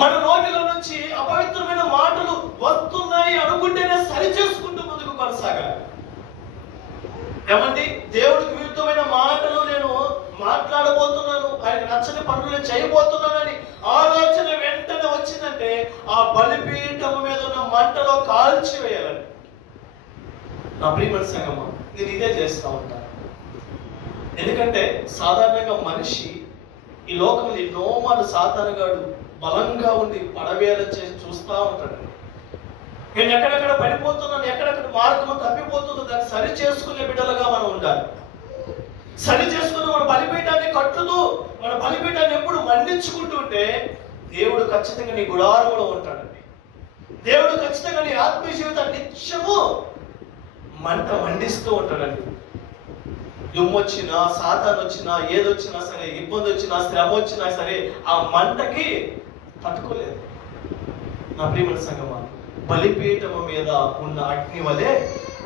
మన నోటిలో నుంచి అపవిత్రమైన మాటలు వస్తున్నాయి అనుకుంటేనే సరి చేసుకుంటూ ముందుకు కొనసాగాలి. ఏమండి దేవుడికి విరుద్ధమైన మాటలు నేను మాట్లాడబోతున్నాను, ఆయనకు నచ్చని పనులు నేను చేయబోతున్నానని ఆలోచన వెంటనే వచ్చిందంటే ఆ బలిపీఠం మీద ఉన్న మంటలో కాల్చి వేయాలండి. నా ప్రియమైన సంగమా, నేను ఇదే చేస్తూ ఉంటాను. ఎందుకంటే సాధారణంగా మనిషి ఈ లోకంలో ఎన్నో మన సాధారణగాడు బలంగా ఉండి పడవేయాలని చేసి చూస్తూ ఉంటాడు. నేను ఎక్కడెక్కడ పడిపోతున్నాను, ఎక్కడెక్కడ మార్గం తప్పిపోతుందో దాన్ని సరి చేసుకునే బిడ్డలుగా మనం ఉండాలి. సరి చేసుకుని మన బలిపీఠాన్ని కట్టుతూ, మన బలిపీఠాన్ని ఎప్పుడు మండించుకుంటూ ఉంటే దేవుడు ఖచ్చితంగా నీ గుడారంలో ఉంటాడండి. దేవుడు ఖచ్చితంగా నీ ఆత్మీయ జీవితాన్ని నిత్యము మండిస్తూ ఉంటాడండి. దుమ్మొచ్చినా, సాతాను వచ్చినా, ఏదొచ్చినా సరే, ఇబ్బంది వచ్చినా, శ్రమ వచ్చినా సరే ఆ మంటకి తట్టుకోలేదు. నా ప్రియమైన సంగమా, బలిపీఠము మీద ఉన్న అగ్ని వలె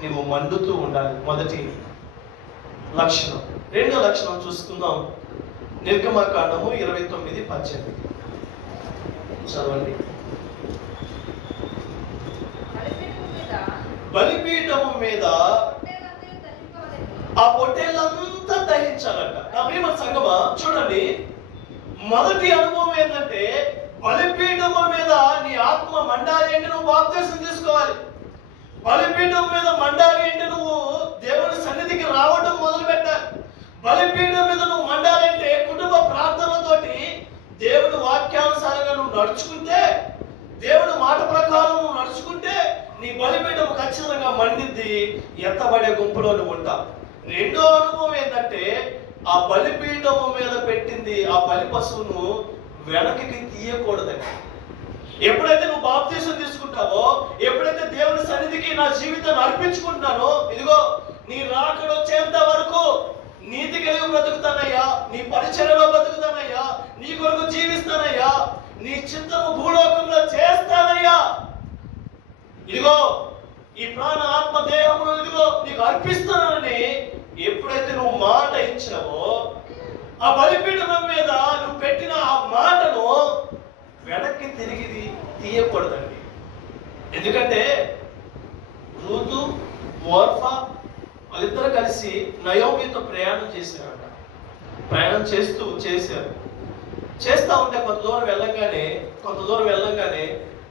నువ్వు మండుతూ ఉండాలి. మొదటి లక్షణం. రెండో లక్షణం చూసుకుందాం. నిర్గమకాండము 29:18 చదవండి. బలిపీఠము మీద ఆ పొట్టేళ్ళంతా దహించాలంట. నా ప్రియమైన సంగమా చూడండి, మొదటి అనుభవం ఏంటంటే బలిపీఠము మీద నీ ఆత్మ మండాలి అంటే నువ్వు బాప్తిసం తీసుకోవాలి. బలిపీఠం మీద మండాలి అంటే నువ్వు దేవుని సన్నిధికి రావడం మొదలు పెట్టాలి. బలిపీఠం మీద నువ్వు మండాలి అంటే కుటుంబ ప్రార్థనతోటి దేవుడి వాక్యానుసారంగా నువ్వు నడుచుకుంటే, దేవుడి మాట ప్రకారం నువ్వు నడుచుకుంటే నీ బలిపీఠం ఖచ్చితంగా మండిద్ది, ఎత్తబడే గుంపులో నువ్వు ఉంటావు. రెండో అనుభవం ఏంటంటే ఆ బలిపీఠము మీద పెట్టింది ఆ బలి పశువును వెనక్కి తీయకూడదని. ఎప్పుడైతే నువ్వు బాప్తిసం తీసుకుంటావో, ఎప్పుడైతే దేవుని సన్నిధికి నా జీవితాన్ని అర్పించుకుంటున్నానో, ఇదిగో నీ రాకడ వచ్చేంత వరకు నీతి కలిగి బ్రతుకుతానయ్యా, నీ పరిచర్యలో బ్రతుకుతానయ్యా, నీ కొరకు జీవిస్తానయ్యా, నీ చిత్తము భూలోకంలో చేస్తానయ్యా ఇదిగో ఈ ప్రాణ ఆత్మ దేహమును ఇదిగో నీకు అర్పిస్తున్నానని ఎప్పుడైతే నువ్వు మాట ఇచ్చావో, ఆ బలిపీఠం మీద నువ్వు పెట్టిన ఆ మాటను వెనక్కి తిరిగి తీయకూడదండి. ఎందుకంటే రూతు, ఓర్ఫా వాళ్ళిద్దరు కలిసి నయోమితో ప్రయాణం చేశారంట. ప్రయాణం చేస్తూ ఉంటే కొంత దూరం వెళ్ళంగానే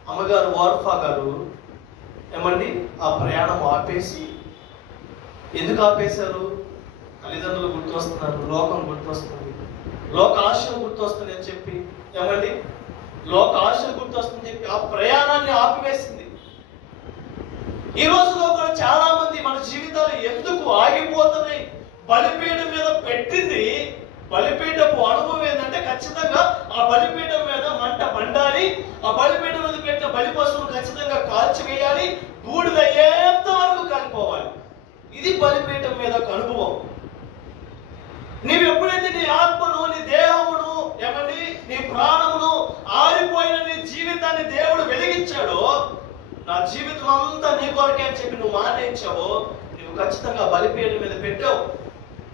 అమ్మగారు ఓర్ఫా గారు ఏమండి ఆ ప్రయాణం ఆపేసి, ఎందుకు ఆపేశారు? తల్లిదండ్రులు గుర్తొస్తున్నారు, లోకం గుర్తొస్తుంది, లోక ఆశలు గుర్తొస్తుంది అని చెప్పి, ఏమండి లోక ఆశలు గుర్తొస్తుంది చెప్పి ఆ ప్రయాణాన్ని ఆపివేసింది. ఈ రోజులో కూడా చాలా మంది మన జీవితాలు ఎందుకు ఆగిపోతున్నాయి? బలిపీఠం మీద పెట్టింది, బలిపీఠపు అనుభవం ఏంటంటే ఖచ్చితంగా ఆ బలిపీఠం మీద మంట మండాలి, ఆ బలిపీఠం మీద పెట్టిన బలి పశువును ఖచ్చితంగా కాల్చివేయాలి, బూడిదయ్యేంత వరకు కాలిపోవాలి. ఇది బలిపీఠం మీద ఒక అనుభవం. నీవు ఎప్పుడైతే నీ ఆత్మను, నీ దేహమును, ఏమండి నీ ప్రాణమును, ఆరిపోయిన నీ జీవితాన్ని దేవుడు వెలిగించాడో, నా జీవితం అంతా నీ కొరకే అని చెప్పి నువ్వు మాట ఇచ్చావో, నువ్వు ఖచ్చితంగా బలిపీఠం మీద పెట్టావు.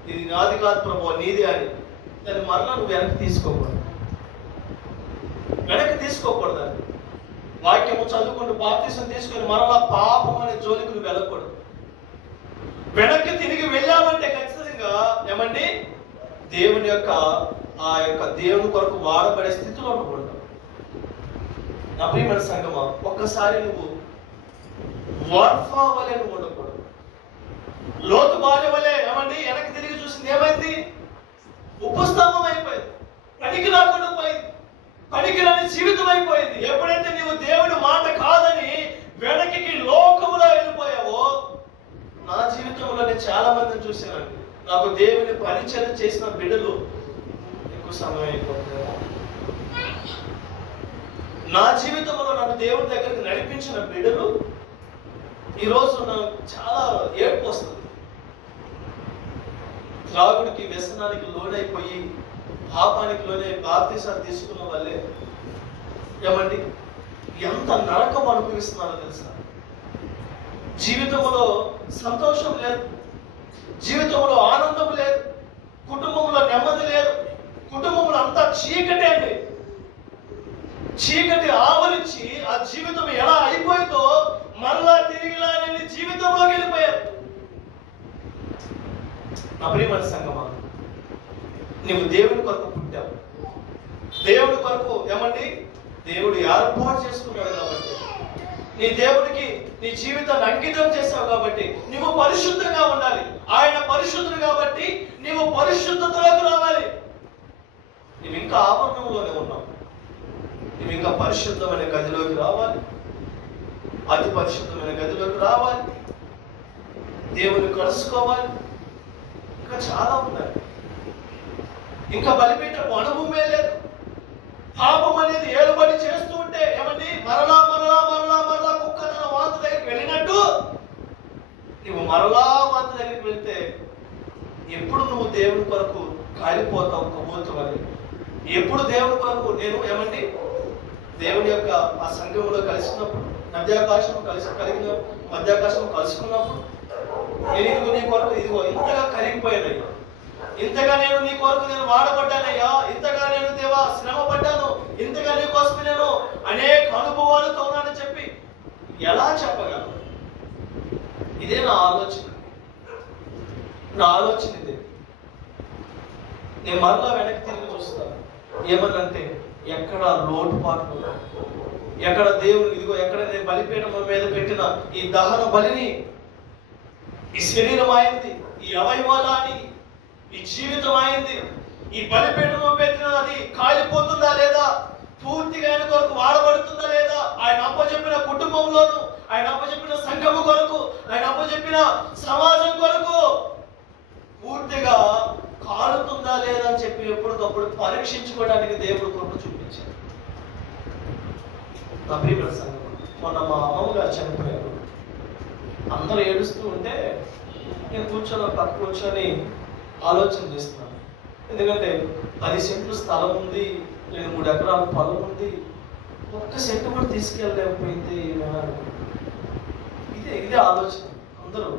ఇది నాది కాదు ప్రభు, నీది అని. దాన్ని మరలా నువ్వు వెనక్కి తీసుకోకూడదు. వాక్యము చదువుకుంటూ బాప్తిసం తీసుకొని మరలా పాపం అనే జోలికి నువ్వు వెళ్ళకూడదు. వెనక్కి తిరిగి వెళ్ళామంటే ఖచ్చితంగా ఏమండి దేవుని యొక్క దేవుని కొరకు వాడబడే స్థితిలో ఉండకూడదు. నా ప్రియమైన సంగమా, ఒక్కసారి నువ్వు ఓర్ఫా వలె నువ్వు ఉండకూడదు. లోతు భార్య వలె ఏమండి వెనక్కి తిరిగి చూసింది, ఏమైంది? ఉపస్తంభం అయిపోయింది, పనికి రాకుండా పోయింది, పనికిరాని జీవితం అయిపోయింది. ఎప్పుడైతే నీవు దేవుడి మాట కాదని వెనక్కి లోకములో వెళ్ళిపోయావో, నా జీవితంలో నేను చాలా మందిని చూశానండి. నాకు దేవుని పరిచయం చేసిన బిడ్డలు ఎక్కువ సమయం అయిపోతుంది. నా జీవితంలో నన్ను దేవుడి దగ్గరికి నడిపించిన బిడ్డలు ఈరోజు నాకు చాలా ఏడుపు వస్తుంది. త్రాగుడికి, వ్యసనానికి లోనైపోయి పాపానికి లోనే బాప్తిసాలు తీసుకున్న వాళ్ళే ఏమండి ఎంత నరకం అనుభవిస్తున్నారో తెలుసా? జీవితంలో సంతోషం లేదు, జీవితంలో ఆనందం లేదు, కుటుంబంలో నెమ్మది లేదు, కుటుంబంలో అంతా చీకటి అండి. చీకటి ఆవరించి ఆ జీవితం ఎలా అయిపోయిందో మరలా తిరిగిలా జీవితంలోకి వెళ్ళిపోయారు. నా ప్రియమైన సంగమా, నువ్వు దేవుడి కొరకు పుట్టావు, దేవుడి కొరకు ఏమండి దేవుడు ఏర్పాటు చేసుకున్నాడు కాబట్టి, నీ దేవుడికి నీ జీవితాన్ని అంకితం చేసావు కాబట్టి నువ్వు పరిశుద్ధంగా ఉండాలి. ఆయన పరిశుద్ధుడు కాబట్టి నువ్వు పరిశుద్ధతలోకి రావాలి. నువ్వు ఇంకా ఆవరణంలోనే ఉన్నావు, నువ్వు ఇంకా పరిశుద్ధమైన గదిలోకి రావాలి, అతి పరిశుద్ధమైన గదిలోకి రావాలి, దేవుని కలుసుకోవాలి. ఇంకా చాలా ఉన్నాయి. ఇంకా బలిపీఠపు అనుభవమే లేదు. పాపం అనేది ఏలుబడి చేస్తూ ఉంటే ఏమండి మరలా కుక్క తన వాంతి దగ్గరికి వెళ్ళినట్టు నువ్వు మరలా వాంతి దగ్గరికి వెళ్తే ఎప్పుడు నువ్వు దేవుని కొరకు కాలిపోతావు, కబోతావు అని. ఎప్పుడు దేవుని కొరకు నేను ఏమండి దేవుని యొక్క ఆ సంఘంలో కలిసినప్పుడు, మధ్యాకాశం కలుసుకున్నప్పుడు నేను నీ కొరకు ఇదిగో ఇంతగా కరిగిపోయానయ్యా, ఇంతగా నేను నీ కొరకు నేను వాడబడ్డానయ్యా, ఇంతగా నేను దేవా శ్రమ పడ్డాను, ఇంతగా నీ కోసం నేను అనేక అనుభవాలతో ఉన్నానని చెప్పి ఎలా చెప్పగలను? ఇదే నా ఆలోచన ఇదే. నేను మరలా వెనక్కి తిరిగి చూస్తాను. ఏమనంటే ఎక్కడ లోటుపాట్లు, ఎక్కడ దేవుని ఇదిగో ఎక్కడ నేను బలిపీఠం మీద పెట్టిన ఈ దహన బలిని, ఈ శరీరం అయింది, ఈ అవయవాలని, ఈ జీవితం అయింది, ఈ బలిపీఠం పెట్టిన అది కాలిపోతుందా లేదా, పూర్తిగా ఆయన కొరకు వాడబడుతుందా లేదా, ఆయన అప్పచెప్పిన కుటుంబంలోను, ఆయన అప్పచెప్పిన సంఘము కొరకు, ఆయన అప్పచెప్పిన సమాజం కొరకు పూర్తిగా కాలుతుందా లేదా అని చెప్పి ఎప్పటికప్పుడు పరీక్షించుకోవడానికి దేవుడు కొరకు చూపించాడు. నా ప్రియమైన సంఘం, మొన్న మా అమ్మగారు చనిపోయారు. అందరూ ఏడుస్తూ ఉంటే నేను పక్క కూర్చొని ఆలోచన చేస్తున్నాను. ఎందుకంటే 10 సెంట్లు స్థలం ఉంది, లేదా 3 ఎకరాల పొలం ఉంది, ఒక్క సెంటు కూడా తీసుకెళ్ళలేకపోయింది. ఇదే ఆలోచన. అందరూ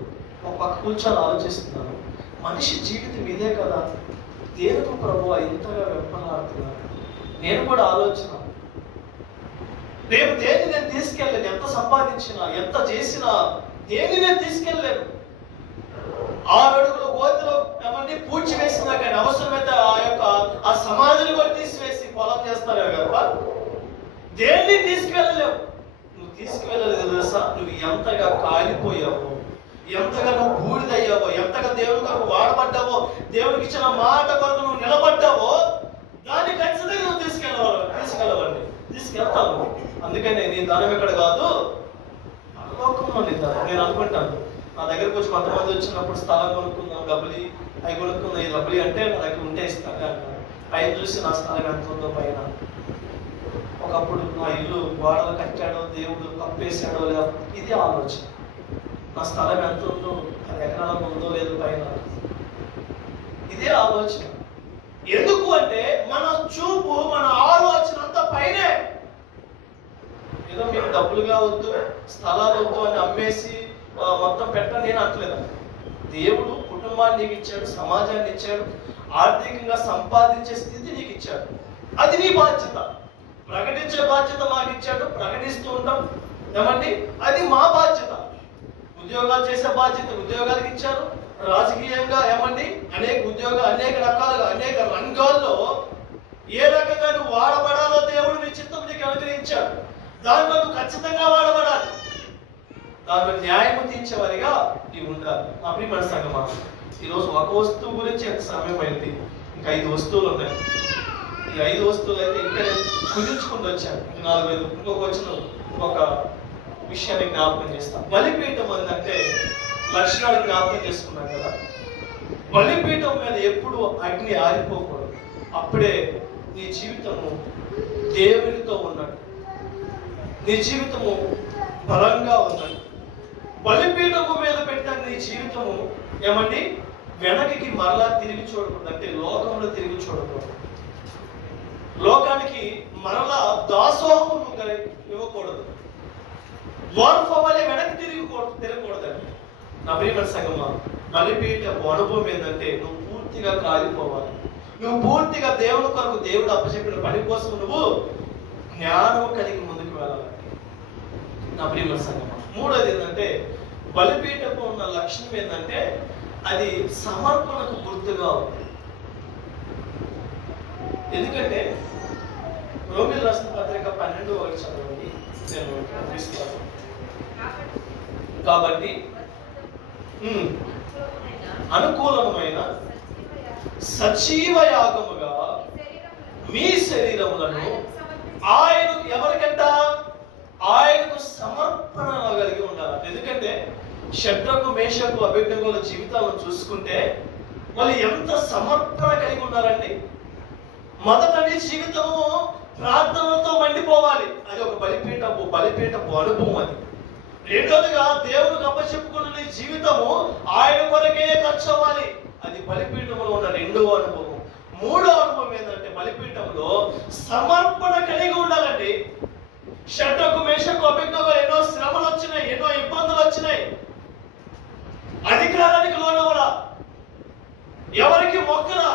ఒక పక్క కూర్చొని ఆలోచిస్తున్నారు, మనిషి జీవితం ఇదే కదా, దేనికి ప్రభువా ఇంతగా వెంపలాడుతున్నారు. నేను కూడా ఆలోచన, రేపు దేన్ని నేను తీసుకెళ్ళలేను, ఎంత సంపాదించినా ఎంత చేసినా దేన్ని నేను తీసుకెళ్ళలేను. 6 అడుగుల గోతిలో ఏమంటే పూడ్చి వేసినా కానీ అవసరమైతే ఆ సమాధిని కూడా తీసివేసి పొలం చేస్తారు కదా, దేన్ని తీసుకెళ్ళలేవు. నువ్వు తీసుకువెళ్ళలేదు తెలుసా, నువ్వు ఎంతగా కాలిపోయావో, ఎంతగా నువ్వు బూడిదయ్యావో, ఎంతగా దేవుని కొరకు వాడబడ్డావో, దేవునికి ఇచ్చిన మాట కొరకు నువ్వు నిలబడ్డావో, దాన్ని ఖచ్చితంగా నువ్వు తీసుకెళ్ళవండి, తీసుకెళ్తావు. అందుకని నీ ధనం ఇక్కడ కాదు, పరలోకంలో నీ ధనం. నేను అనుకుంటాను, నా దగ్గరకు వచ్చి కొంతమంది వచ్చినప్పుడు స్థలం కొనుక్కుందాం, డబ్బులు అవి కొనుక్కుందాం, ఈ డబ్బులు అంటే నా దగ్గర ఉంటే ఇస్తాను అంటారు. పైన చూసి నా స్థలం ఎంత ఉందో పైన, ఒకప్పుడు నా ఇల్లు గోడలు కట్టాడో దేవుడు కప్పేశాడో లేదా, ఇది ఆలోచన. నా స్థలం ఎంత ఉందో, 10 ఎకరాలకు ఉందో లేదు పైన, ఇదే ఆలోచన. ఎందుకు అంటే మన చూపు, మన ఆలోచన అంతా పైనే. ఏదో మీరు డబ్బులుగా వద్దు, స్థలాలు వద్దు అని అమ్మేసి మొత్తం పెట్టని నేను అంటలేదు. దేవుడు కుటుంబాన్ని నీకు ఇచ్చాడు, సమాజాన్ని ఇచ్చాడు, ఆర్థికంగా సంపాదించే స్థితి నీకు ఇచ్చాడు. అది నీ బాధ్యత. ప్రకటించే బాధ్యత మాకు ఇచ్చాడు, ప్రకటిస్తూ ఉంటాం ఏమండి, అది మా బాధ్యత. ఉద్యోగాలు చేసే బాధ్యత ఉద్యోగాలకు ఇచ్చారు, రాజకీయంగా ఏమండి అనేక రకాలుగా అనేక రంగాల్లో ఏ రకంగా నువ్వు వాడబడాలో దేవుడు నీ చిత్తం నీకు అనుగ్రహించాడు. దాంట్లో నువ్వు ఖచ్చితంగా వాడబడాలి, దాంట్లో న్యాయము తీర్చేవారిగా నీవు ఉండాలి. నా ప్రియమైన సంగమా, ఈరోజు ఒక వస్తువు గురించి ఎంత సమయం అయింది, ఇంకా 5 వస్తువులు ఉన్నాయి. ఈ 5 వస్తువులు అయితే ఇంకా నేను కుదించుకుంటూ వచ్చాను. 4-5 ఇంకొక వచ్చిన ఒక విషయాన్ని జ్ఞాపకం చేస్తాను. బలిపీఠం అంటే లక్షణాలు జ్ఞాపకం చేసుకున్నాం కదా. బలిపీఠం మీద ఎప్పుడు అగ్ని ఆరిపోకూడదు, అప్పుడే నీ జీవితము దేవునితో ఉన్నట్టు, నీ జీవితము బలంగా ఉన్నట్టు. బలిపీఠము మీద పెట్టిన నీ జీవితము ఏమండి వెనక్కి మరలా తిరిగి చూడకూడదు, అంటే లోకంలో తిరిగి చూడకూడదు, లోకానికి మరలా దాసోహము ఇవ్వకూడదు, వారఫాలే వెనక్కి తిరగకూడదండి. నా ప్రియమైన సంగమా, బలిపీఠపు అనుభవం ఏంటంటే నువ్వు పూర్తిగా కాలిపోవాలి, నువ్వు పూర్తిగా దేవుని కొరకు దేవుడు అప్పచెప్పిన పని కోసం నువ్వు జ్ఞానం కలిగి ముందుకు వెళ్ళాలి. నా ప్రియమైన సంగమా, 3వది ఏంటంటే బలిపీఠపు ఉన్న లక్షణం ఏంటంటే అది సమర్పణకు గుర్తుగా ఉంది. ఎందుకంటే రోమిల్ రాసిన పత్రిక 12 చదవండి, నేను చూపిస్తాను. కాబట్టి అనుకూలమైన సజీవ యాగముగా మీ శరీరములను ఆయనకు ఎవరికంట ఆయనకు సమర్పణ కలిగి ఉండాలి. ఎందుకంటే షడ్రకు మేషకు అబేద్నెగోల జీవితాలను చూసుకుంటే వాళ్ళు ఎంత సమర్పణ కలిగి ఉన్నారండి. మొదట నీ జీవితము ప్రార్థనలతో మండిపోవాలి, అది ఒక బలిపీఠపు అనుభవం. అది రెండోదిగా దేవునికి అప్పచెప్పుకున్న నీ జీవితము ఆయన కొరకే ఖర్చు అవ్వాలి, అది బలిపీఠంలో ఉన్న 2వ అనుభవం. 3వ అనుభవం ఏంటంటే బలిపీఠంలో సమర్పణ కలిగి ఉండాలండి. షడ్రకు మేషకు అబేద్నెగో ఎన్నో శ్రమలు వచ్చినాయి, ఎన్నో ఇబ్బందులు వచ్చినాయి, అధికారానికి లోనవరా, ఎవరికి మొక్కరా,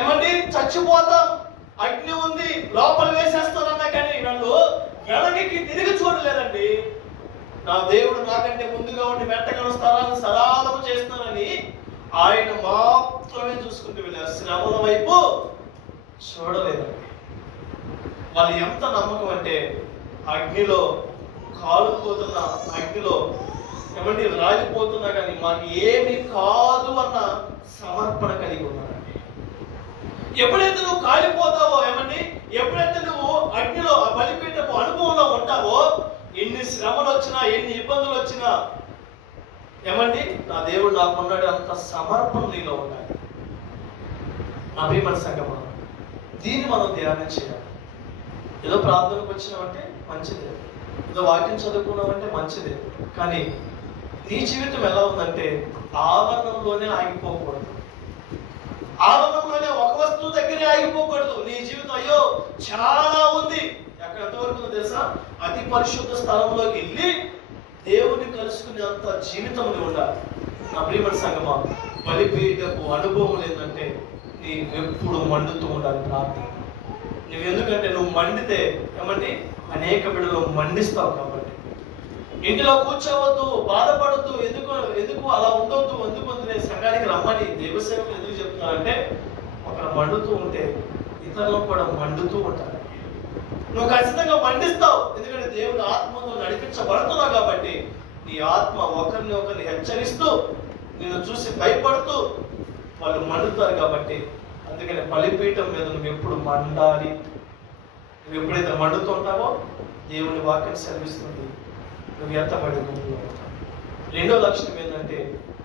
ఏమండి చచ్చిపోతాం, అగ్ని ఉంది లోపల వేసేస్తానన్నా కానీ నన్ను వెనక్కి తిరిగి చూడలేదండి. నా దేవుడు నాకంటే ముందుగా ఉండి వెంటనే స్థలాన్ని సరాలము చేస్తానని ఆయన మాత్రమే చూసుకుంటూ వెళ్ళారు, శ్రమల వైపు చూడలేదండి. వాళ్ళు ఎంత నమ్మకం అంటే అగ్నిలో కాలుపోతున్న అగ్నిలో ఏమండి రాలిపోతున్నా కానీ మాకు ఏమి కాదు అన్న సమర్పణ కలిగి ఉన్నారండి. ఎప్పుడైతే నువ్వు కాలిపోతావో ఏమండి, ఎప్పుడైతే నువ్వు అగ్నిలో ఆ బలిపీఠపు అనుభవంలో ఉంటావో, ఎన్ని శ్రమలు వచ్చినా ఎన్ని ఇబ్బందులు వచ్చినా ఏమండి నా దేవుడు నాకున్నాడు అంత సమర్పణ నీలో ఉండాలి. నా ప్రియమైన సంగమా, దీన్ని మనం ధ్యానం చేయాలి. ఏదో ప్రార్థనకు వచ్చినామంటే మంచిదే, ఏదో వాక్యం చదువుకున్నామంటే మంచిదే, కానీ నీ జీవితం ఎలా ఉందంటే ఆవరణంలోనే ఆగిపోకూడదు, ఆవరణంలోనే ఒక వస్తువు దగ్గరే ఆగిపోకూడదు. నీ జీవితం అయ్యో చాలా ఉంది, ఎంతవరకు తెలుసా, అతి పరిశుద్ధ స్థలంలోకి వెళ్ళి దేవుని కలుసుకునే అంత జీవితం ఉండాలి. నా ప్రియమైన సంగమా, బలిపీఠపు అనుభవం ఏంటంటే నీ ఎప్పుడు మండుతూ ఉండాలి ప్రార్థన. నువ్వు ఎందుకంటే నువ్వు మండితే ఏమండి అనేక బిడ్డలు మండిస్తావు. కాబట్టి ఇంటిలో కూర్చోవద్దు, బాధపడద్దు, ఎందుకు అలా ఉండొద్దు, నేను సంఘానికి రమ్మని దేవసేవకులు ఎందుకు చెప్తున్నారంటే అక్కడ మండుతూ ఉంటే ఇతరులకు కూడా మండుతూ ఉంటారు. నువ్వు ఖచ్చితంగా మండిస్తావు, ఎందుకంటే దేవుని ఆత్మతో నడిపించబడుతున్నావు. కాబట్టి నీ ఆత్మ ఒకరిని హెచ్చరిస్తూ నిన్ను చూసి భయపడుతూ వాళ్ళు మండుతారు. కాబట్టి అందుకని బలిపీఠం మీద నువ్వు ఎప్పుడు మండాలి. నువ్వు ఎప్పుడైతే మండుతుంటావో దేవుని వాక్యం సెలవిస్తుంది, నువ్వు ఎత్తబడి ముందులో ఉంటావు. రెండో లక్షణం ఏంటంటే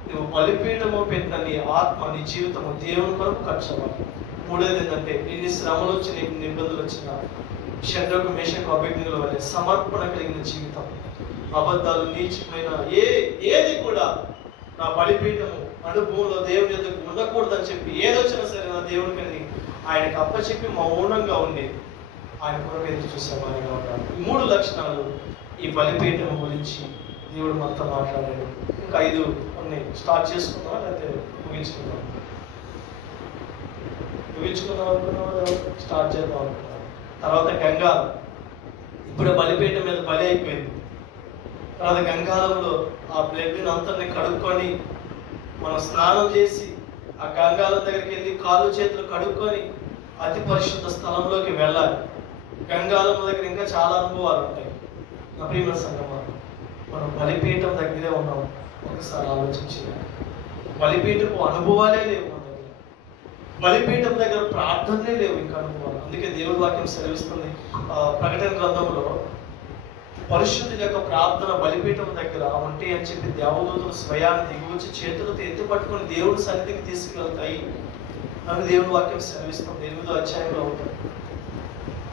నువ్వు బలిపీఠము పెట్టిన నీ ఆత్మ, నీ జీవితము దేవుని కొరకు ఖర్చు అవ్వాలి. మూడోది ఏంటంటే ఎన్ని శ్రమలు వచ్చిన, ఎన్ని ఇబ్బందులు వచ్చినా శద్రకు మేషకు అభిజ్ఞుల వల్లే సమర్పణ కలిగిన జీవితం. అబద్ధాలు, నీచమైన ఏది కూడా నా బలిపీఠము అనుభవంలో దేవుని ఎదుగు ఉండకూడదని చెప్పి ఏదొచ్చినా సరే నా దేవునికని ఆయనకు అప్పచెప్పి మౌనంగా ఉండి ఆయన కొరకు ఎదురు చూసేవారిగా ఉండాలి. ఈ 3 లక్షణాలు ఈ బలిపీఠం గురించి దేవుడు మొత్తం మాట్లాడాడు. ఇంకా 5 ఉన్నాయి. స్టార్ట్ చేసుకుందాం లేకపోతే ముగించుకుందాం? అనుకున్నావా? స్టార్ట్ చేద్దాం అనుకున్నాం. తర్వాత గంగాలం. ఇప్పుడు బలిపీఠం మీద బలి అయిపోయింది. తర్వాత గంగాలంలో ఆ బ్లడ్ని అంతని కడుక్కొని మనం స్నానం చేసి ఆ గంగాలం దగ్గరికి వెళ్ళి కాళ్ళు చేతులు కడుక్కొని అతి పరిశుద్ధ స్థలంలోకి వెళ్ళాలి. గంగాలం దగ్గర ఇంకా చాలా అనుభవాలు ఉంటాయి. నా ప్రియమైన సంగమా, మనం బలిపీఠం దగ్గరే ఉన్నాం. ఒకసారి ఆలోచించి, బలిపీఠపు అనుభవాలే లేవు మన దగ్గర. బలిపీఠం దగ్గర ప్రార్థనలే లేవు, ఇంకా అనుభవాలు. అందుకే దేవుడి వాక్యం సెలవిస్తుంది ప్రకటన గ్రంథంలో, పరిశుద్ధుల యొక్క ప్రార్థన బలిపీఠం దగ్గర ఉంటే అని చెప్పి దేవదూతలు స్వయాన్ని దిగివచ్చి చేతులతో ఎత్తి పట్టుకొని దేవుడి సన్నిధికి తీసుకెళ్తాయి అని దేవుడి వాక్యం సెలవిస్తుంది. 8వ అధ్యాయంలో ఉంటుంది.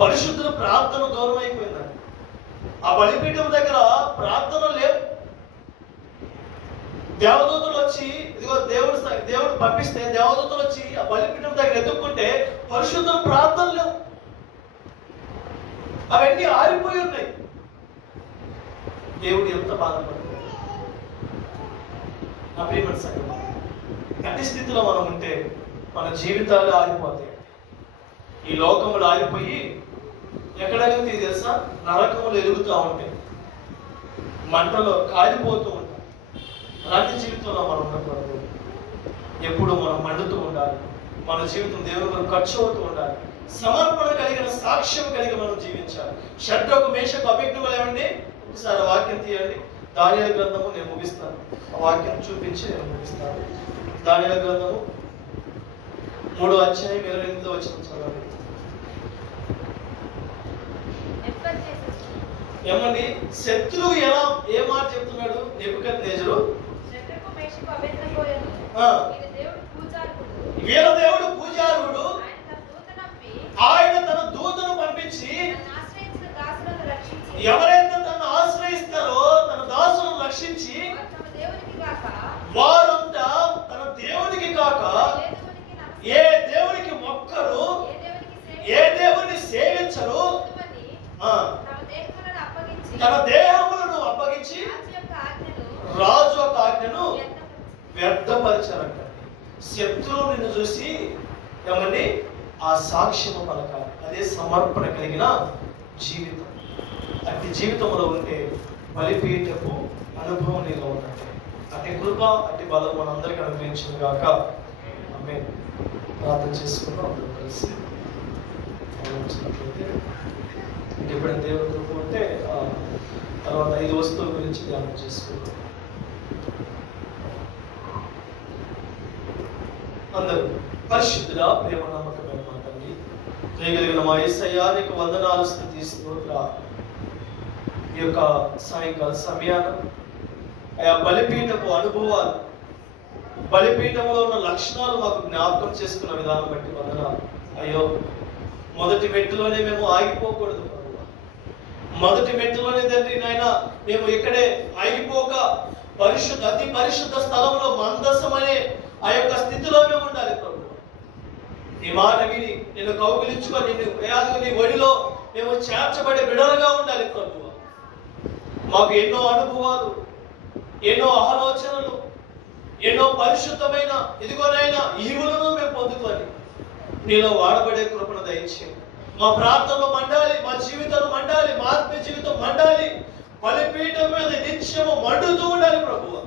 పరిశుద్ధుల ప్రార్థన దూరం అయిపోయిందండి. ఆ బలిపీఠం దగ్గర ప్రార్థన లేవు. దేవదూతలు వచ్చి ఇదిగో దేవుడు పంపిస్తే దేవదూతలు వచ్చి ఆ బలిపీఠం దగ్గర ఎదుర్కొంటే పరిశుద్ధుల ప్రార్థన లేవు. అవన్నీ ఆరిపోయి ఉన్నాయి. దేవుడు ఎంత బాధపడుతున్నాడు. నా ప్రియమైన సంగమా, అట్టి స్థితిలో మనం ఉంటే మన జీవితాలు ఆరిపోతాయి. ఈ లోకములు ఆరిపోయి ఎక్కడ ఎలుగుతాయి తెలుసా? నరకములు ఎలుగుతూ ఉంటాయి, మంటలో కాలిపోతూ ఉంటాయి. అలాంటి జీవితంలో మనం ఉండకూడదు. ఎప్పుడు మనం మండుతూ ఉండాలి. మన జీవితం దేవుని కొరకు ఖర్చు అవుతూ ఉండాలి. సమర్పణ కలిగిన సాక్ష్యం కలిగి మనం జీవించాలి. షడ్రకు మేషకు అభిజ్ఞులు ఏమండి? ఒకసారి వాక్యం తీయండి. దానియేలు గ్రంథము నేను ముగిస్తాను. ఆ వాక్యం చూపించి నేను ముగిస్తాను. దానియేలు గ్రంథము 3వ అధ్యాయం 28వ వచనం చదవండి. ఏమండి? శత్రువు ఏ మాట చెప్తున్నాడు? నెబుకద్నెజరు వీళ్ళ దేవుడు పూజారుడు, ఆయన తన దూతను పంపించి ఎవరైతే తనను ఆశ్రయిస్తారో తన దాసులను రక్షించి వారంతా తన దేవునికి కాక ఏ దేవునికి మొక్కరు, ఏ దేవుని సేవించరు, తన దేహములను అప్పగించి రాజు యొక్క ఆజ్ఞను వ్యర్థపరిచారంట. శత్రువు నిన్ను చూసి ఏమండి ఆ సాక్ష్యము పలకాలి. అదే సమర్పణ కలిగిన జీవితం. అట్టి జీవితంలో ఉంటే బలిపీఠపు అనుభవం నీలో ఉన్నట్టే. అట్టి కృప, అట్టి బలం మనందరికీ అనుగ్రహించింది గాక. ఆమేన్. ప్రార్థన చేసుకుందాం అందరూ కలిసి. ఆలోచించినట్లయితే ఎప్పుడైనా దేవుని కృప ఉంటే తర్వాత 5 వస్తువుల గురించి ధ్యానం చేసుకుందాం. అందరూ పరిశుద్ధుడా, ప్రేమ నమ్మకమైన మా తండ్రి, చేయగలిగిన మా యేసయ్యా నీకు వందనాలు, స్తుతి, స్తోత్రాలు. ఈ యొక్క సాయంకాల సమయాన ఆయా బలిపీఠపు అనుభవాలు, బలిపీఠంలో ఉన్న లక్షణాలు మాకు జ్ఞాపకం చేసుకున్న విధానం బట్టి వందనాలు. అయ్యో, మొదటి మెట్టులోనే మేము ఆగిపోకూడదు. మొదటి మెట్టులోనే తండ్రి నాయన మేము ఇక్కడే ఆగిపోక అతి పరిశుద్ధ స్థలంలో మందసమనే ఆ యొక్క స్థితిలో మేము ఉండాలి ప్రభు. నీ మాట విని నేను కౌగిలించుకొని నీ ఒడిలో మేము చేర్చబడే బిడలుగా ఉండాలి ప్రభు. మాకు ఎన్నో అనుభవాలు, ఎన్నో ఆలోచనలు, ఎన్నో పరిశుద్ధమైన ఇదిగోనైనా ఈవులను మేము పొందుకొని నీలో వాడబడే కృపను దయచేయండి. మా ప్రార్థనలు మండాలి, మా జీవితాలు మండాలి, మా ఆత్మీయ జీవితం మండాలి, బలిపీఠం మీద నిత్యము మండుతూ ఉండాలి ప్రభువా.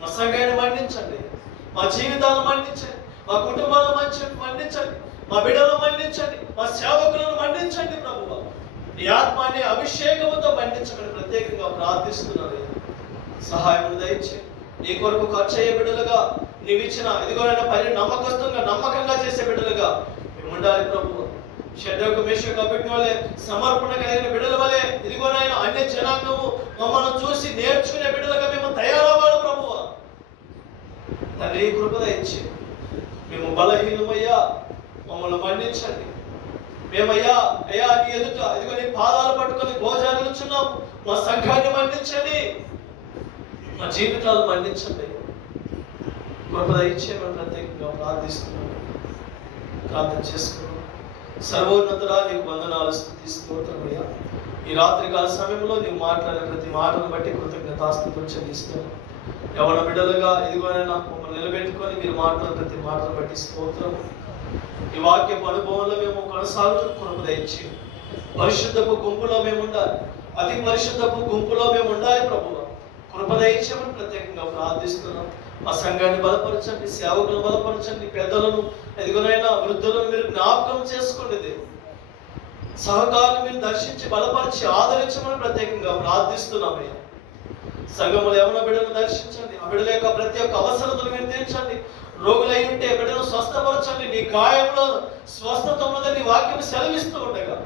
మా సంఘాన్ని మండించండి, మా జీవితాలను మండించండి, మా కుటుంబాలను మండించండి, మా బిడ్డలను మండించండి, మా సేవకులను మండించండి ప్రభువా. నీ ఆత్మాన్ని అభిషేకముతో మండించమని ప్రత్యేకంగా ప్రార్థిస్తున్నాను. సహాయం దయచేయండి. నీ కొరకు ఖర్చు అయ్యే బిడ్డలుగా, నీవిచ్చిన ఇదిగోనైనా పని నమ్మకంగా చేసే బిడ్డలుగా మేము ఉండాలి ప్రభువా. షడ్రకు మేషకు అభిజ్ఞులే సమర్పణ కలిగిన బిడ్డల వలె ఇదిగోనైనా అన్య జనాంగము మమ్మల్ని చూసి నేర్చుకునే బిడ్డలుగా మేము తయారవ్వాలి ప్రభువా. తండ్రి కృప దయచేయండి. మేము బలహీనమయ్యా, మమ్మల్ని మన్నించండి. మేమయ్యా అయ్యా నీ ఎదుట ఇదిగో నీ పాదాలు పట్టుకొని భోజనాలుచున్నాం. మా సంఘాన్ని మన్నించండి, మా జీవితాలు మన్నించండి. కృప దయచేయమని ప్రత్యేకంగా ప్రార్థిస్తున్నాం, ప్రార్థన చేసుకున్నాం. సర్వోన్నతుడా నీకు వందనాలు, స్తుతి స్తోత్రమయ్యా. ఈ రాత్రికాల సమయంలో నీవు మాట్లాడే ప్రతి మాటను బట్టి కృతజ్ఞతాస్తుతులు చెల్లిస్తున్నాం. యవన బిడ్డలుగా ఇదిగోనైనా మమ్మల్ని నిలబెట్టుకొని మీరు మాట్లాడే ప్రతి మాటను బట్టి స్తోత్రం. ఈ వాక్యపు అనుభవంలో మేము కొనసాగుతూ కృప దయచేయండి. పరిశుద్ధపు గుంపులో మేము ఉండాలి, అతి పరిశుద్ధపు గుంపులో మేము ఉండాలి ప్రభువా. కృప దయచేయమని ప్రత్యేకంగా ప్రార్థిస్తున్నాం. మా సంఘాన్ని బలపరచండి, సేవకులను బలపరచండి, పెద్దలను ఎదుగునైనా వృద్ధులను మీరు జ్ఞాపకం చేసుకోండి. సహకారం మీరు దర్శించి బలపరిచి ఆదరించమని ప్రత్యేకంగా ప్రార్థిస్తున్నామయ్యా. సంఘములు యవన బిడ్డలను దర్శించండి, ఆ బిడ్డల యొక్క ప్రతి ఒక్క అవసరతను మీరు తీర్చండి. రోగులై ఉంటే బిడ్డను స్వస్థపరచండి. నీ గాయంలో స్వస్థత ఉన్నదని నీ వాక్యం సెలవిస్తూ ఉండగా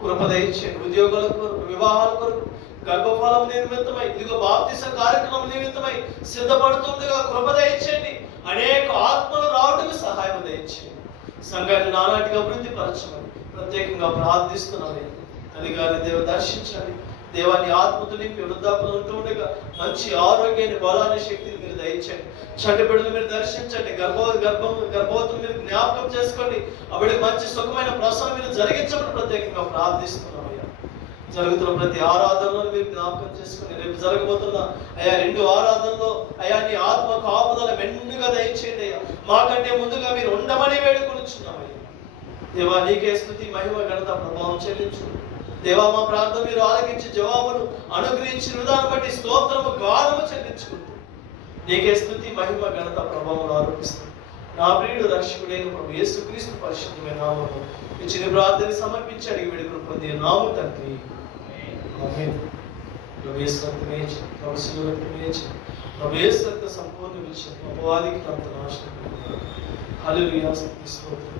కృప దయచేయండి. ఉద్యోగాల కొరకు, వివాహాల కొరకు, గర్భఫలం నిమిత్తమై ఇదిగో బాప్తిస కార్యక్రమం నిమిత్తమై సిద్ధపడుతుండగా కృప దయచేయండి. అనేక ఆత్మలు రావడానికి సహాయం దయచేయండి. సంఘాన్ని నానాటిగా అభివృద్ధి పరచమని ప్రత్యేకంగా ప్రార్థిస్తున్నాను. అది గారి దేవ దర్శించండి. దేవాన్ని ఆత్మతో నింపి వృద్ధాపులు ఉంటూ ఉండగా మంచి ఆరోగ్యాన్ని, బలాన్ని, శక్తిని మీరు దయచేయండి. చంటి బిడ్డలు మీరు దర్శించండి. గర్భవతులు మీరు జ్ఞాపకం చేసుకోండి. అప్పటికి మంచి సుఖమైన ప్రసవం మీరు జరిగించమని ప్రత్యేకంగా ప్రార్థిస్తున్నాం. జరుగుతున్న ప్రతి ఆరాధనలో మీరు జ్ఞాపకం చేసుకుని రేపు జరగబోతున్న అయ్యా 2 ఆరాధనలో అయ్యా నీ ఆత్మ కాపుదల మెండుగా దయచేయండి అయ్యా. మాకంటే ముందుగా మీరు ఉండమని వేడుకొనిచున్నామయ్యా. దేవా నీకే స్తుతి, మహిమ, ఘనత, ప్రభావం చెల్లించు. దేవా మా ప్రార్థన మీరు ఆలకించి జవాబును అనుగ్రహించిన విధానం బట్టి స్తోత్రము, గానము చెల్లించుకుంటూ నీకే స్తుతి, మహిమ, ఘనత, ప్రభావం ఆరోపిస్తాం. నా ప్రియుడు రక్షకుడైన ప్రభు యేసుక్రీస్తు పరిశుద్ధమైన నామములో ఇచ్చిన ప్రార్థన సమర్పించి అడిగి వేడుకను పొందే నామము తండ్రి. ఆమేన్. ప్రభు యేసు రక్తమే ఇచ్చి, ప్రభు శిలువ రక్తమే ఇచ్చి, ప్రభు యేసు రక్త సంపూర్ణ విషయం అపవాదికి అంత నాశనం. హల్లెలూయా, స్తుతి స్తోత్రం.